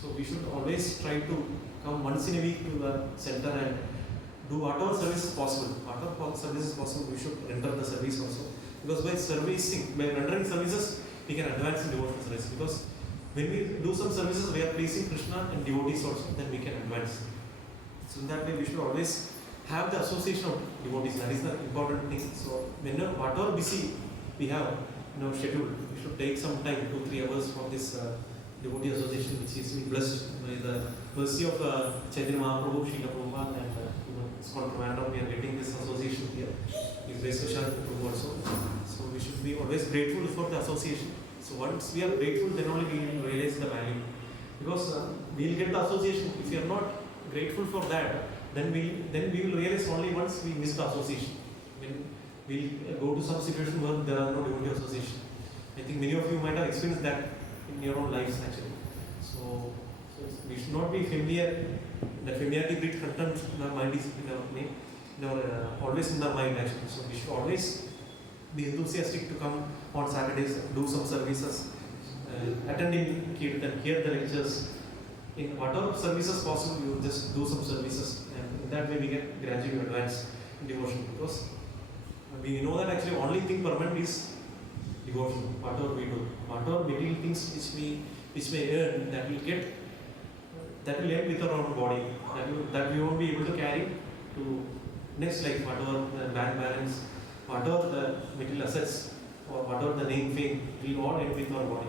So we should always try to come once in a week to the center and do whatever service is possible. Whatever service is possible, we should render the service also. Because by rendering services, we can advance in devotional service. Because when we do some services, we are pleasing Krishna and devotees also, then we can advance. So in that way, we should always have the association of devotees. That is the important thing. So whatever busy we have scheduled, we should take some time, 2-3 hours for this devotee association, which is blessed by the mercy of Chaitanya Mahaprabhu, Srila Prabhupada, and it's called Caraṇa. We are getting this association here. It's very special Prabhu also. So we should be always grateful for the association. So once we are grateful, then only we will realize the value. Because we will get the association. If we are not grateful for that, then we will realize only once we miss the association. When we will go to some situation where there are no devotee association. I think many of you might have experienced that in your own lives actually. So we should not be familiar. The familiarity breeds contempt in our mind is always in our mind actually. So we should always be enthusiastic to come on Saturdays, do some services, attend in Kirtan, hear the lectures. In whatever services possible, you just do some services, and in that way we get gradually advance in devotion. Because we know that actually only thing permanent is devotion. Whatever we do, whatever material things which may earn, that will end with our own body. That we won't be able to carry to next life. Whatever the bank balance, whatever the material assets, or whatever the name, fame, will all end with our body.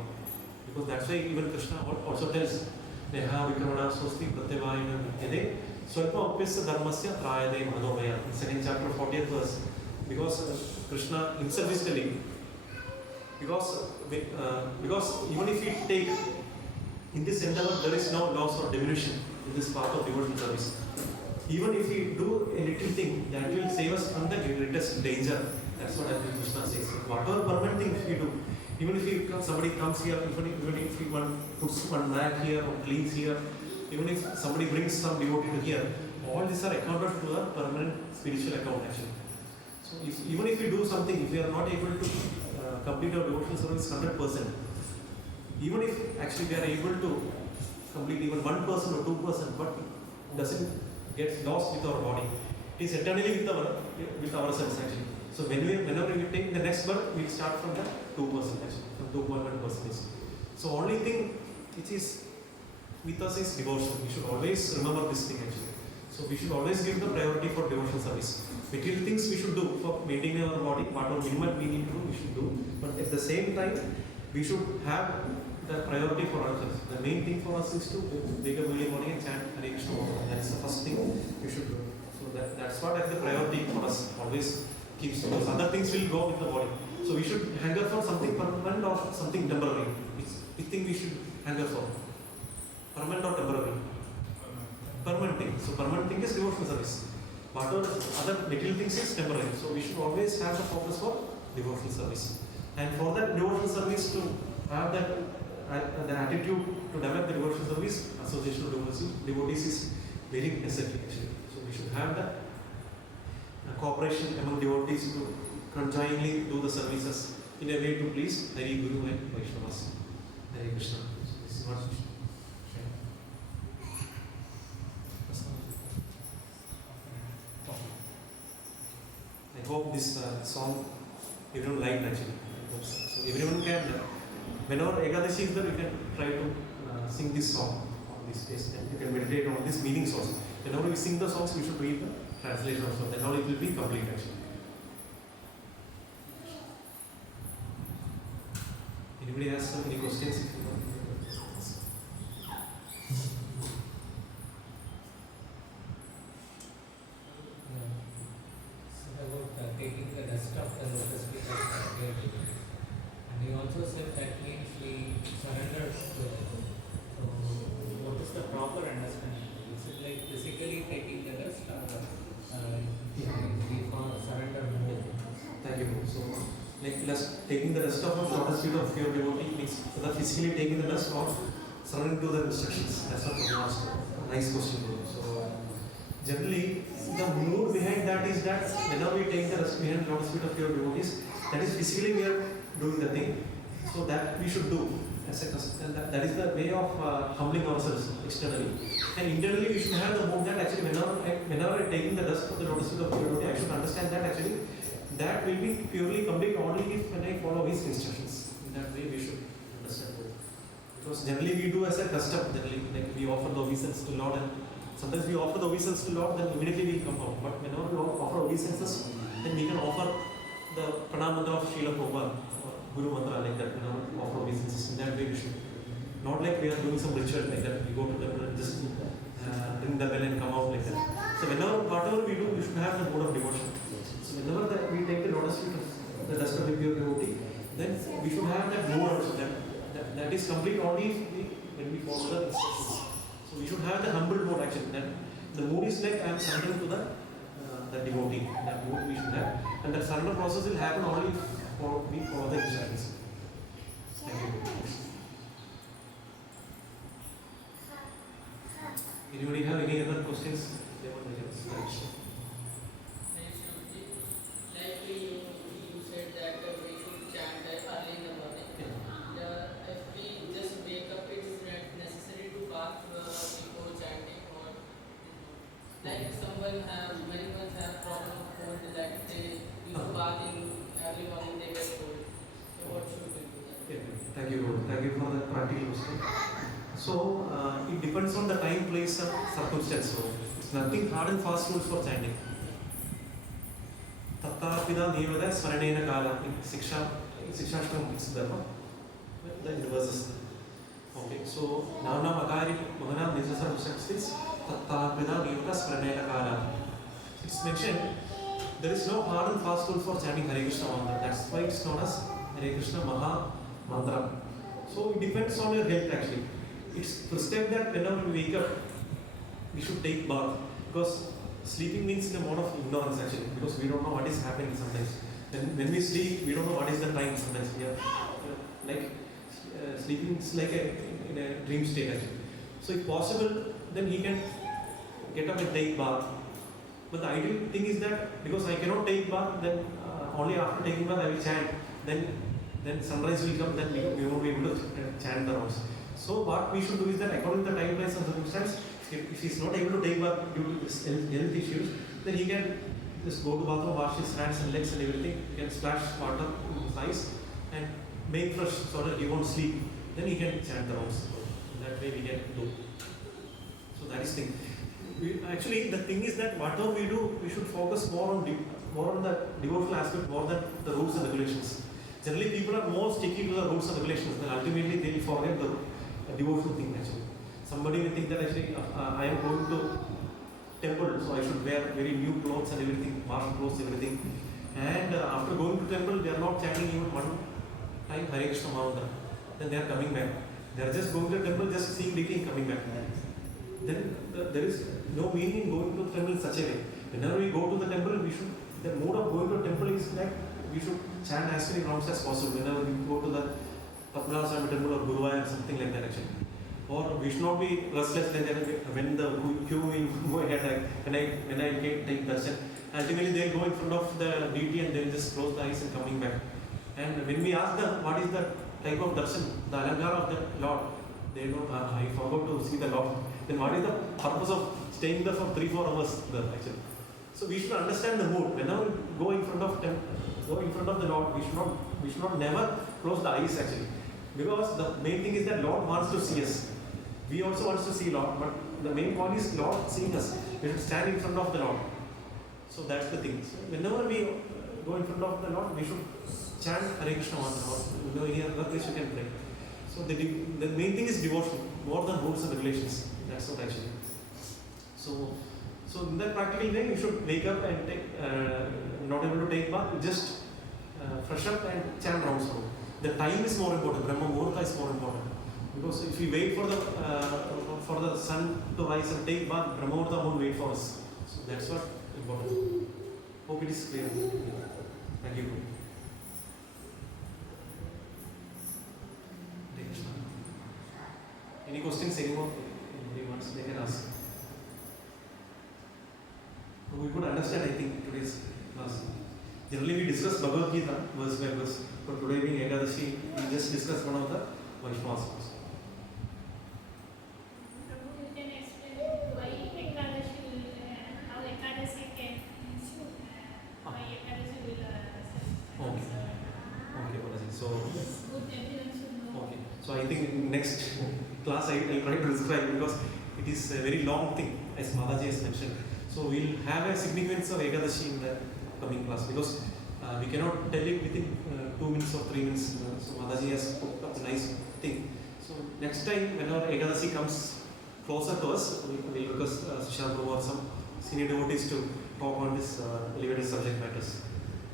Because that's why even Krishna also tells, Neha Vikrona Sosti Pratyavayana Yade Swalpa Upyasya Dharmasya Trayade Madhomaya. Second chapter, 40th verse. Because Krishna himself is telling, because even if we take in this endeavor, there is no loss or diminution in this path of devotional service. Even if we do a little thing that will save us from the greatest danger, That's what Hare Krishna says. Whatever permanent things we do, even if somebody comes here, even if one puts one mat here or cleans here, even if somebody brings some devotee to here, all these are accounted to a permanent spiritual account actually. So even if we do something, if we are not able to complete our devotional service 100%, even if actually we are able to complete even 1% or 2%, but it doesn't get lost with our body. It is eternally with ourselves actually. So whenever we take the next birth, we start from the 2% actually, from 2.1%. So only thing which is with us is devotion. We should always remember this thing actually. So we should always give the priority for devotional service. Material things we should do for maintaining our body, whatever minimum we need to do, we should do. But at the same time, we should have the priority for ourselves. The main thing for us is to wake up early morning and chant Hare Krishna. That's the first thing we should do. So that's what the priority for us always keeps. Because other things will go with the body. So we should hunger for something permanent or something temporary. Which thing we should hunger for? Permanent or temporary? Permanent thing. So permanent thing is devotional service. Whatever other material things is temporary. So we should always have the focus for devotional service. And for that devotional service to have that the attitude to develop the devotional service, association of devotees is very necessary actually. So we should have the cooperation among devotees to conjointly do the services in a way to please Hari Guru and Vaiṣṇavas. Hare Krishna. So this is what I hope this song everyone liked actually. I hope so. So everyone can, whenever Ekādaśī is there, you can try to sing this song on this place and you can meditate on these meanings also. Whenever we sing the songs, we should read the translation also. Then all it will be complete actually. Anybody has any questions? Taking the dust of the lotus feet of Deity. And he also said that means we surrender to the Lord. So, what is the proper understanding? Is it like physically taking the dust or we surrender more? Thank you. So, like taking the dust of the lotus feet of your devotee means whether physically taking the dust or surrendering to the instructions. That's what you asked. Nice question. So, generally, the mood behind that is that whenever we take the dust behind the lotus feet of your devotees, that is physically we are doing the thing. So that we should do as a custom. That is the way of humbling ourselves externally. And internally we should have the mood that actually whenever I taking the dust of the lotus feet of your devotee, I should understand that actually that will be purely complete only if when I follow his instructions. In that way we should understand that. Because generally we do as a custom, generally like we offer the obeisance to Lord and sometimes we offer the obeisance to Lord, then immediately we come out. But whenever we offer obeisances, then we can offer the pranam mantra of Srila Prabhupada or Guru mantra like that. Whenever we offer obeisances, in that way we should. Not like we are doing some ritual like that. We go to the temple and just ring the bell and come out like that. So whenever whatever we do, we should have the mode of devotion. So whenever we take the lotus feet of the dust of the pure devotee, then we should have that mode also. That is complete only when we follow the instructions. So we should have the humble mode actually. Then the mood is like I am surrendering to the devotee. That mood we should have, and that surrender process will happen only for we follow the instructions. Thank you. Anybody have any other questions? Like you said that we should chant early in the morning. If we just wake up, it's necessary to bath before chanting, or like many ones have problem of cold that they use bath in early morning, they get cold. So what should we do? Thank you. Thank you for the practical question. So it depends on the time, place, and circumstance. So it's nothing hard and fast rules for chanting. Tattapida niyavada smaranena kala in Sikshashtam is the verses. Okay, so Navna Makari Mahana Nizasar says Tattapida niyavada smaranena kala. It's mentioned there is no hard and fast rule for chanting Hare Krishna mantra. That's why it's known as Hare Krishna Maha Mantra. So it depends on your health actually. It's prescribed that whenever we wake up, we should take bath because sleeping means in a mode of ignorance actually, because we don't know what is happening sometimes. When we sleep, we don't know what is the time sometimes. We are sleeping is like in a dream state actually. So if possible, then he can get up and take bath. But the ideal thing is that because I cannot take bath, then only after taking bath I will chant. Then sunrise will come, then we won't be able to chant the rounds. So what we should do is that according to the time, place and circumstance, if he is not able to take bath due to his health issues, then he can just go to bathroom, wash his hands and legs and everything. He can splash water in his eyes and make fresh so that he won't sleep. Then he can chant the rounds. So that way we can do. So that is thing. Actually, the thing is that whatever we do, we should focus more on the devotional aspect more than the rules and regulations. Generally, people are more sticky to the rules and regulations. Then ultimately, they will forget the devotional thing. Actually, somebody will think that actually I am going to temple, so I should wear very new clothes and everything, martial clothes, everything. And after going to temple, they are not chanting even one time Hare Krishna Mantra. Then they are coming back. They are just going to the temple, just seeing deity and coming back. Then there is no meaning in going to the temple in such a way. Whenever we go to the temple, the mode of going to the temple is like we should chant as many rounds as possible. Whenever we go to the Padmanabha temple or Guruvayur or something like that actually. Or we should not be restless like that when the queue will go ahead, like when I take darshan. Ultimately they will go in front of the deity and they will just close the eyes and coming back. And when we ask them what is the type of darshan, the alankara of the Lord, they know, I forgot to see the Lord. Then what is the purpose of staying there for 3-4 hours there actually? So we should understand the mood. Whenever we go in front of the Lord, we should not never close the eyes actually. Because the main thing is that Lord wants to see us. We also want to see Lord, but the main point is Lord seeing us. We should stand in front of the Lord. So that's the thing. So whenever we go in front of the Lord, we should chant Hare Krishna Mantra. Any other place you can pray. So the main thing is devotion, more than rules and regulations. That's what actually. So in that practical way, you should wake up and not able to take bath, just fresh up and chant rounds. The time is more important. Brahma Muhurta is more important. Because if we wait for the sun to rise and take bath, Brahma Muhurta won't wait for us. So that's what important. Hope it is clear. Thank you. Any questions anymore? They can ask. So we could understand, I think, today's class. Generally, we discuss Bhagavad Gita verse by verse. But today, being Ekādaśī, we just discuss one of the Vaiṣṇavas. You can explain why Ekādaśī will, how Ekādaśī can, why Ekādaśī will Okay, Balaji. So, good everyone should know. okay. So I think in next class I will try to describe because it is a very long thing, as Mataji has mentioned. So we'll have a significance of Ekādaśī in the coming class because we cannot tell it within 2 minutes or 3 minutes. So Mataji has put up a nice thing. So next time, whenever Ekādaśī comes closer to us, we will request Sushant Prabhu or some senior devotees to talk on this elevated subject matters.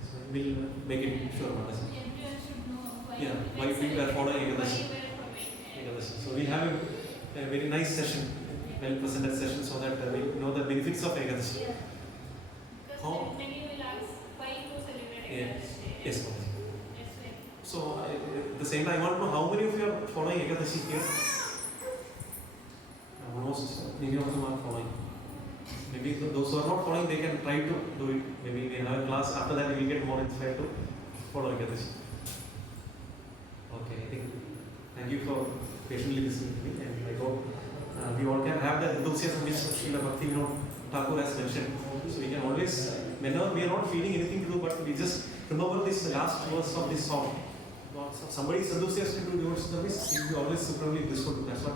So we'll make it sure, Mataji. Everyone should know why. Yeah, why we were following Ekādaśī. Why we were following Ekādaśī. So we'll have a very nice session, well presented session, so that we know the benefits of Ekādaśī. Yeah. Because How? many will ask why to celebrate Yeah. Ekādaśī. Yes, Mataji. That's why. So at the same time, I want to know how many of you are following Ekādaśī here? Almost many of them are following. Maybe those who are not following, they can try to do it. Maybe we have a class after that, we will get more inspired to follow Ekādaśī. Okay, I think thank you for patiently listening to me, and I hope we all can have that enthusiasm which Srila Bhaktivinoda Thakur has mentioned. So we can always, whenever we are not feeling anything to do, but we just remember this last verse of this song. If somebody is enthusiastic to devotion service, he will be always supremely blissful. That's what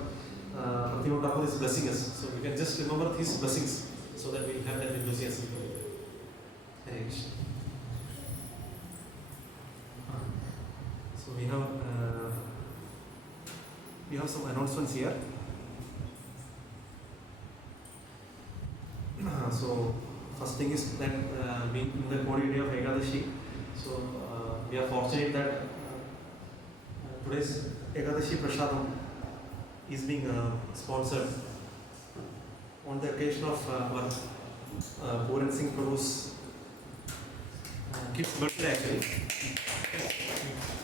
Bhaktivinoda Thakur is blessing us. So we can just remember his blessings so that we will have that enthusiasm. Hare Krishna. So we have some announcements here. So first thing is that being in the holy day of Ekādaśī, so we are fortunate that today's Ekādaśī Prasadam is being sponsored on the occasion of our Puran Singh Prabhu's kid's birthday actually.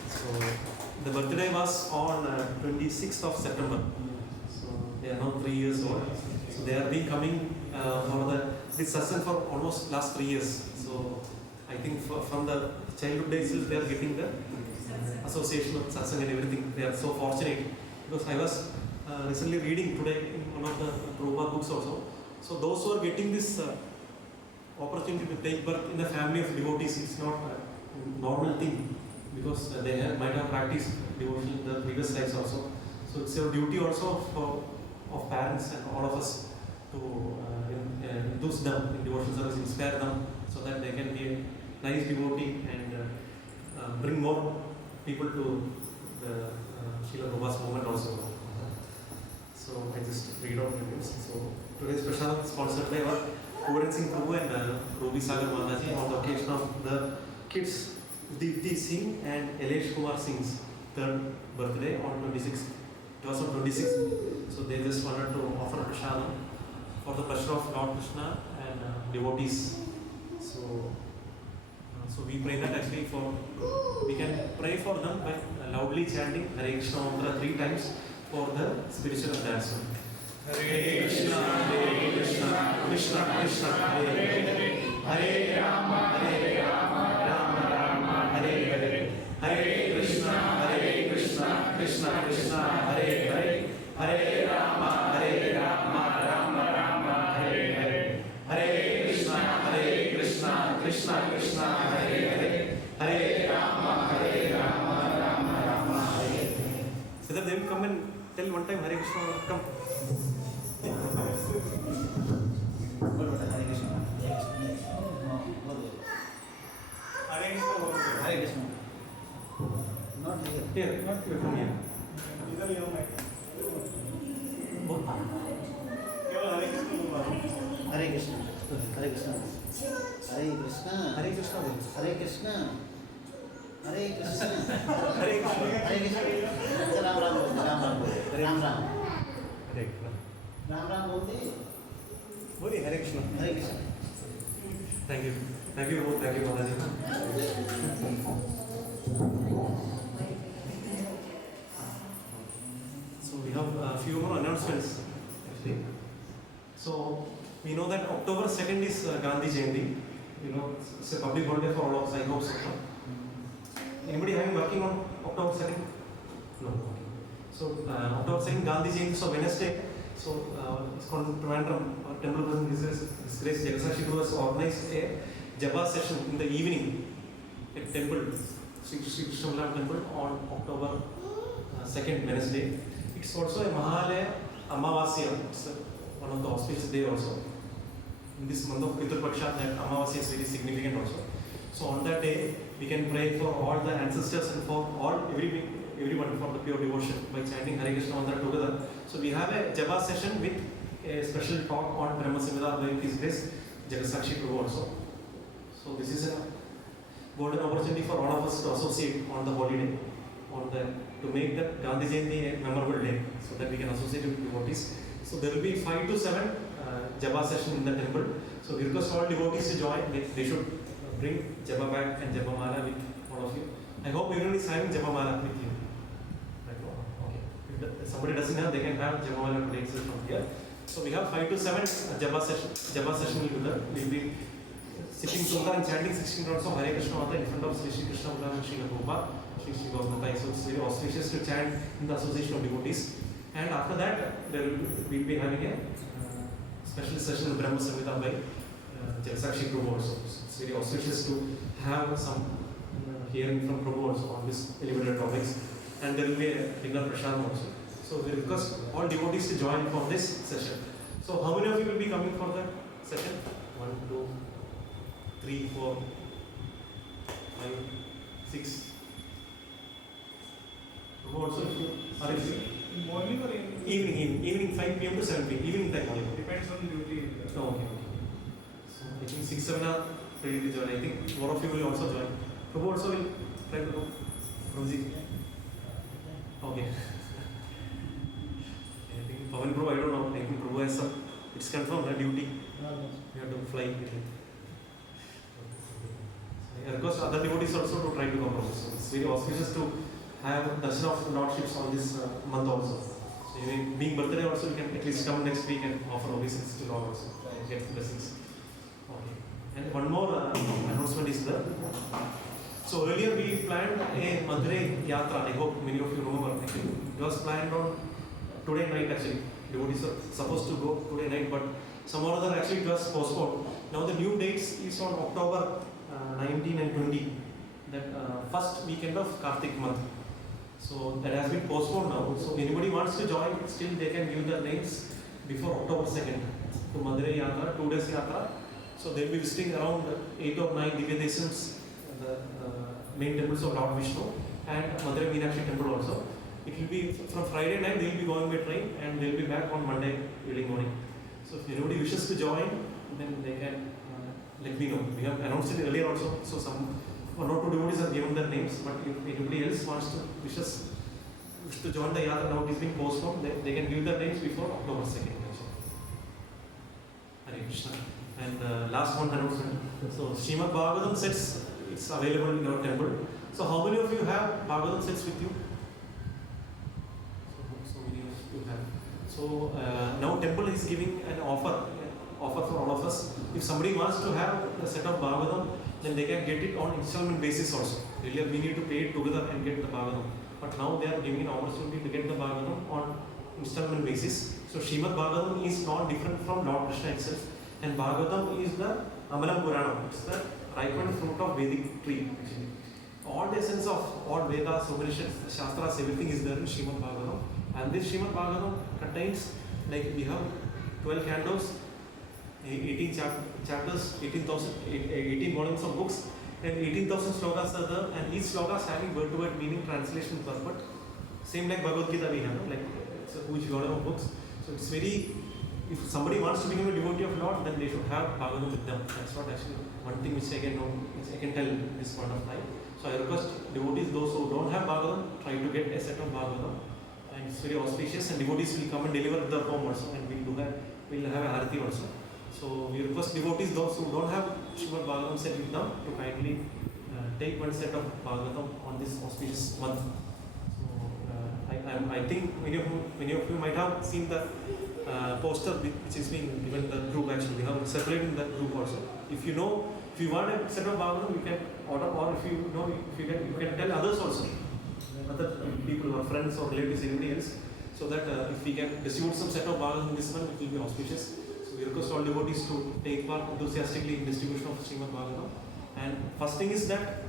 So the birthday was on 26th of September. So they are now 3 years old. So they are been coming for this satsang for almost last 3 years. So I think from the childhood days they are getting the association of satsang and everything. They are so fortunate because I was recently reading today in one of the Prabhupada books also. So those who are getting this opportunity to take birth in the family of devotees, it's not a normal thing because they might have practiced devotion in the previous lives also. So it's your duty also of parents and all of us to induce them in devotion service, inspire them so that they can be a nice devotee and bring more people to the Srila Prabhupada's movement also. So I just read out the news. So today's prasad is sponsored by our Kuran Singh Prabhu and Ruby Sagar Mataji on the occasion of the kids Deepti Singh and Elish Kumar Singh's third birthday on 26th. It was on 26th. So they just wanted to offer prasadam for the pleasure of Lord Krishna and devotees. So we pray that actually we can pray for them by loudly chanting Hare Krishna mantra 3 times for the spiritual advancement. Hare Krishna, Krishna Krishna, Hare Hare, Hare Rama, Rama Rama, Hare Hare, Hare Krishna, Krishna Krishna, Hare Hare, Hare Rama, Rama Rama, Hare Hare, Hare Krishna, Krishna Krishna, Hare Hare, Hare Rama, Rama Rama, Hare Hare. So that they will come and tell one time Hare Krishna, come. Hare Krishna. Not here. Here, not here, from here. इधर ले आओ मैं केवल हरे कृष्ण बोल Hare Krishna. Hare Krishna. Hare Krishna. Hare Krishna बोलो. Hare Krishna. Hare Krishna. Hare Krishna. Hare Krishna. Ram Ram बोलते. Ram Ram बोलते. Ram Ram. Hare Krishna. Ram Ram बोलते. बोलिए Hare Krishna. Hare Krishna. Thank you. Thank you, Mataji. So we have a few more announcements actually. So we know that October 2nd is Gandhi Jayanti. You know, it's a public holiday for all of us, I hope so. Anybody having working on October 2nd? No. So October 2nd, Gandhi Jayanti, so Wednesday. So it's called Trivandrum Temple President His Grace Ekādaśī has organized a Japa session in the evening at temple, Sri Krishna temple on October 2nd, Wednesday. It's also a Mahalaya Amavasya. It's one of the auspicious days also. In this month of Pitur Paksha, that Amavasya is very significant also. So on that day, we can pray for all the ancestors and for everyone for the pure devotion by chanting Hare Krishna mantra together. So we have a Japa session with a special talk on Brahma Samhita by His Grace Ekādaśī Prabhu also. So this is a golden opportunity for all of us to associate on the holiday, to make that Gandhi Jayanti a memorable day, so that we can associate with devotees. So there will be 5 to 7 Japa session in the temple. So we request all devotees to join. They should bring Japa bag and Japa mala with all of you. I hope everyone is having Japa mala with you. Right? Okay. If somebody doesn't have, they can have Japa mala today itself from here. So we have 5 to 7 Japa session will be there. We will be sitting together and chanting 16 rounds of Hare Krishna mantra in front of Sri Krishna and Sri Prabhupada, Sri Gauramatai. So it's very auspicious to chant in the association of devotees. And after that, we'll be having a special session of Brahma Samhita by Ekādaśī Prabhu also. It's very auspicious to have some hearing from Prabhu also on this elevated topics. And there will be a dinner prasadam also. So we request all devotees to join for this session. So how many of you will be coming for the session? 1, 2, 3, 4, 5, 6. Prabhu also, if you are in morning or evening 5 p.m. to 7 p.m. Evening time only. depends on duty. Oh, okay. So I think 6, 7 are ready to join. I think more of you will also join. Prabhu also will try to go. Prabhuji. Okay. I think Pavan Prabhu, I don't know. I think Prabhu has some. It's confirmed, the duty. We have to fly. I request other devotees also to try to come also. It's very auspicious to have darshan of Lordships on this month also. So being birthday also, you can at least come next week and offer obeisance to Lord also and get blessings. Okay. And one more announcement is there. So earlier we planned a Madurai Yatra. I hope many of you remember. Actually, it was planned on today night actually. Devotees are supposed to go today night, but some or other actually it was postponed. Now the new dates is on October 19 and 20, that first weekend of Kartik month. So that has been postponed now. So anybody wants to join, still they can give their names before October 2nd to Madurai Yatra, 2 days Yatra. So they'll be visiting around 8 or 9 Divya Desams, the main temples of Lord Vishnu, and Madurai Meenakshi temple also. It will be from Friday night, they will be going by train and they will be back on Monday early morning. So if anybody wishes to join, then they can let me know. We have announced it earlier also, so some one or two devotees have given their names, but if anybody else wants to wish to join the yatra, now it is being postponed, they can give their names before October 2nd. Hare Krishna. And last one announcement. So Srimad Bhagavatam sets, it's available in your temple. So how many of you have Bhagavatam sets with you? So many of you have. So now temple is giving an offer for all of us. If somebody wants to have a set of Bhagavatam, then they can get it on installment basis also. Earlier we need to pay it together and get the Bhagavatam. But now they are giving an opportunity to get the Bhagavatam on installment basis. So Srimad Bhagavatam is not different from Lord Krishna itself. And Bhagavatam is the Amalam Purana. It's the ripened fruit of Vedic tree actually. All the essence of all Vedas, Upanishads, Shastras, everything is there in Srimad Bhagavatam. And this Srimad Bhagavatam contains, like we have 12 cantos, 18 chapters, 18 volumes of books, and 18,000 slokas are there, and each sloka is having word-to-word meaning, translation purport. Same like Bhagavad Gita we have, like it's a huge volume of books. So it's very, if somebody wants to become a devotee of Lord, then they should have Bhagavatam with them. That's what actually one thing which I can know, which I can tell this point of time. So I request devotees, those who don't have Bhagavatam, try to get a set of Bhagavatam. And it's very auspicious, and devotees will come and deliver at their home also, and we'll have a Harati also. So we request devotees, those who don't have Srimad Bhagavatam set with them, to kindly take one set of Bhagavatam on this auspicious month. So I think many of you might have seen the poster which is being given in the group actually. We have separated in that group also. If you want a set of Bhagavatam, you can order, or if you can tell others also, other people or friends or relatives, anybody else, so that if we can distribute some set of Bhagavatam this month, it will be auspicious. We request all devotees to take part enthusiastically in distribution of Srimad Bhagavatam. And first thing is that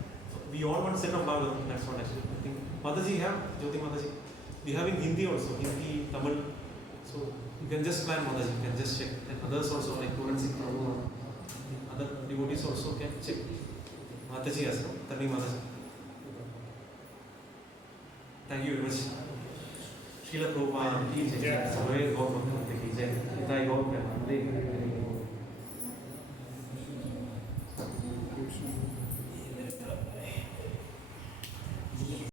we all want set of Bhagavatam. That's what actually I think. Mataji have, Jyoti Mataji. We have in Hindi also, Hindi, Tamil. So you can just plan Mataji, you can just check. And others also like Puran Singh Prabhu, other devotees also can check. Mataji has, Tarni Mataji. Thank you very much. Srila Prabhupada, Sarve Gaur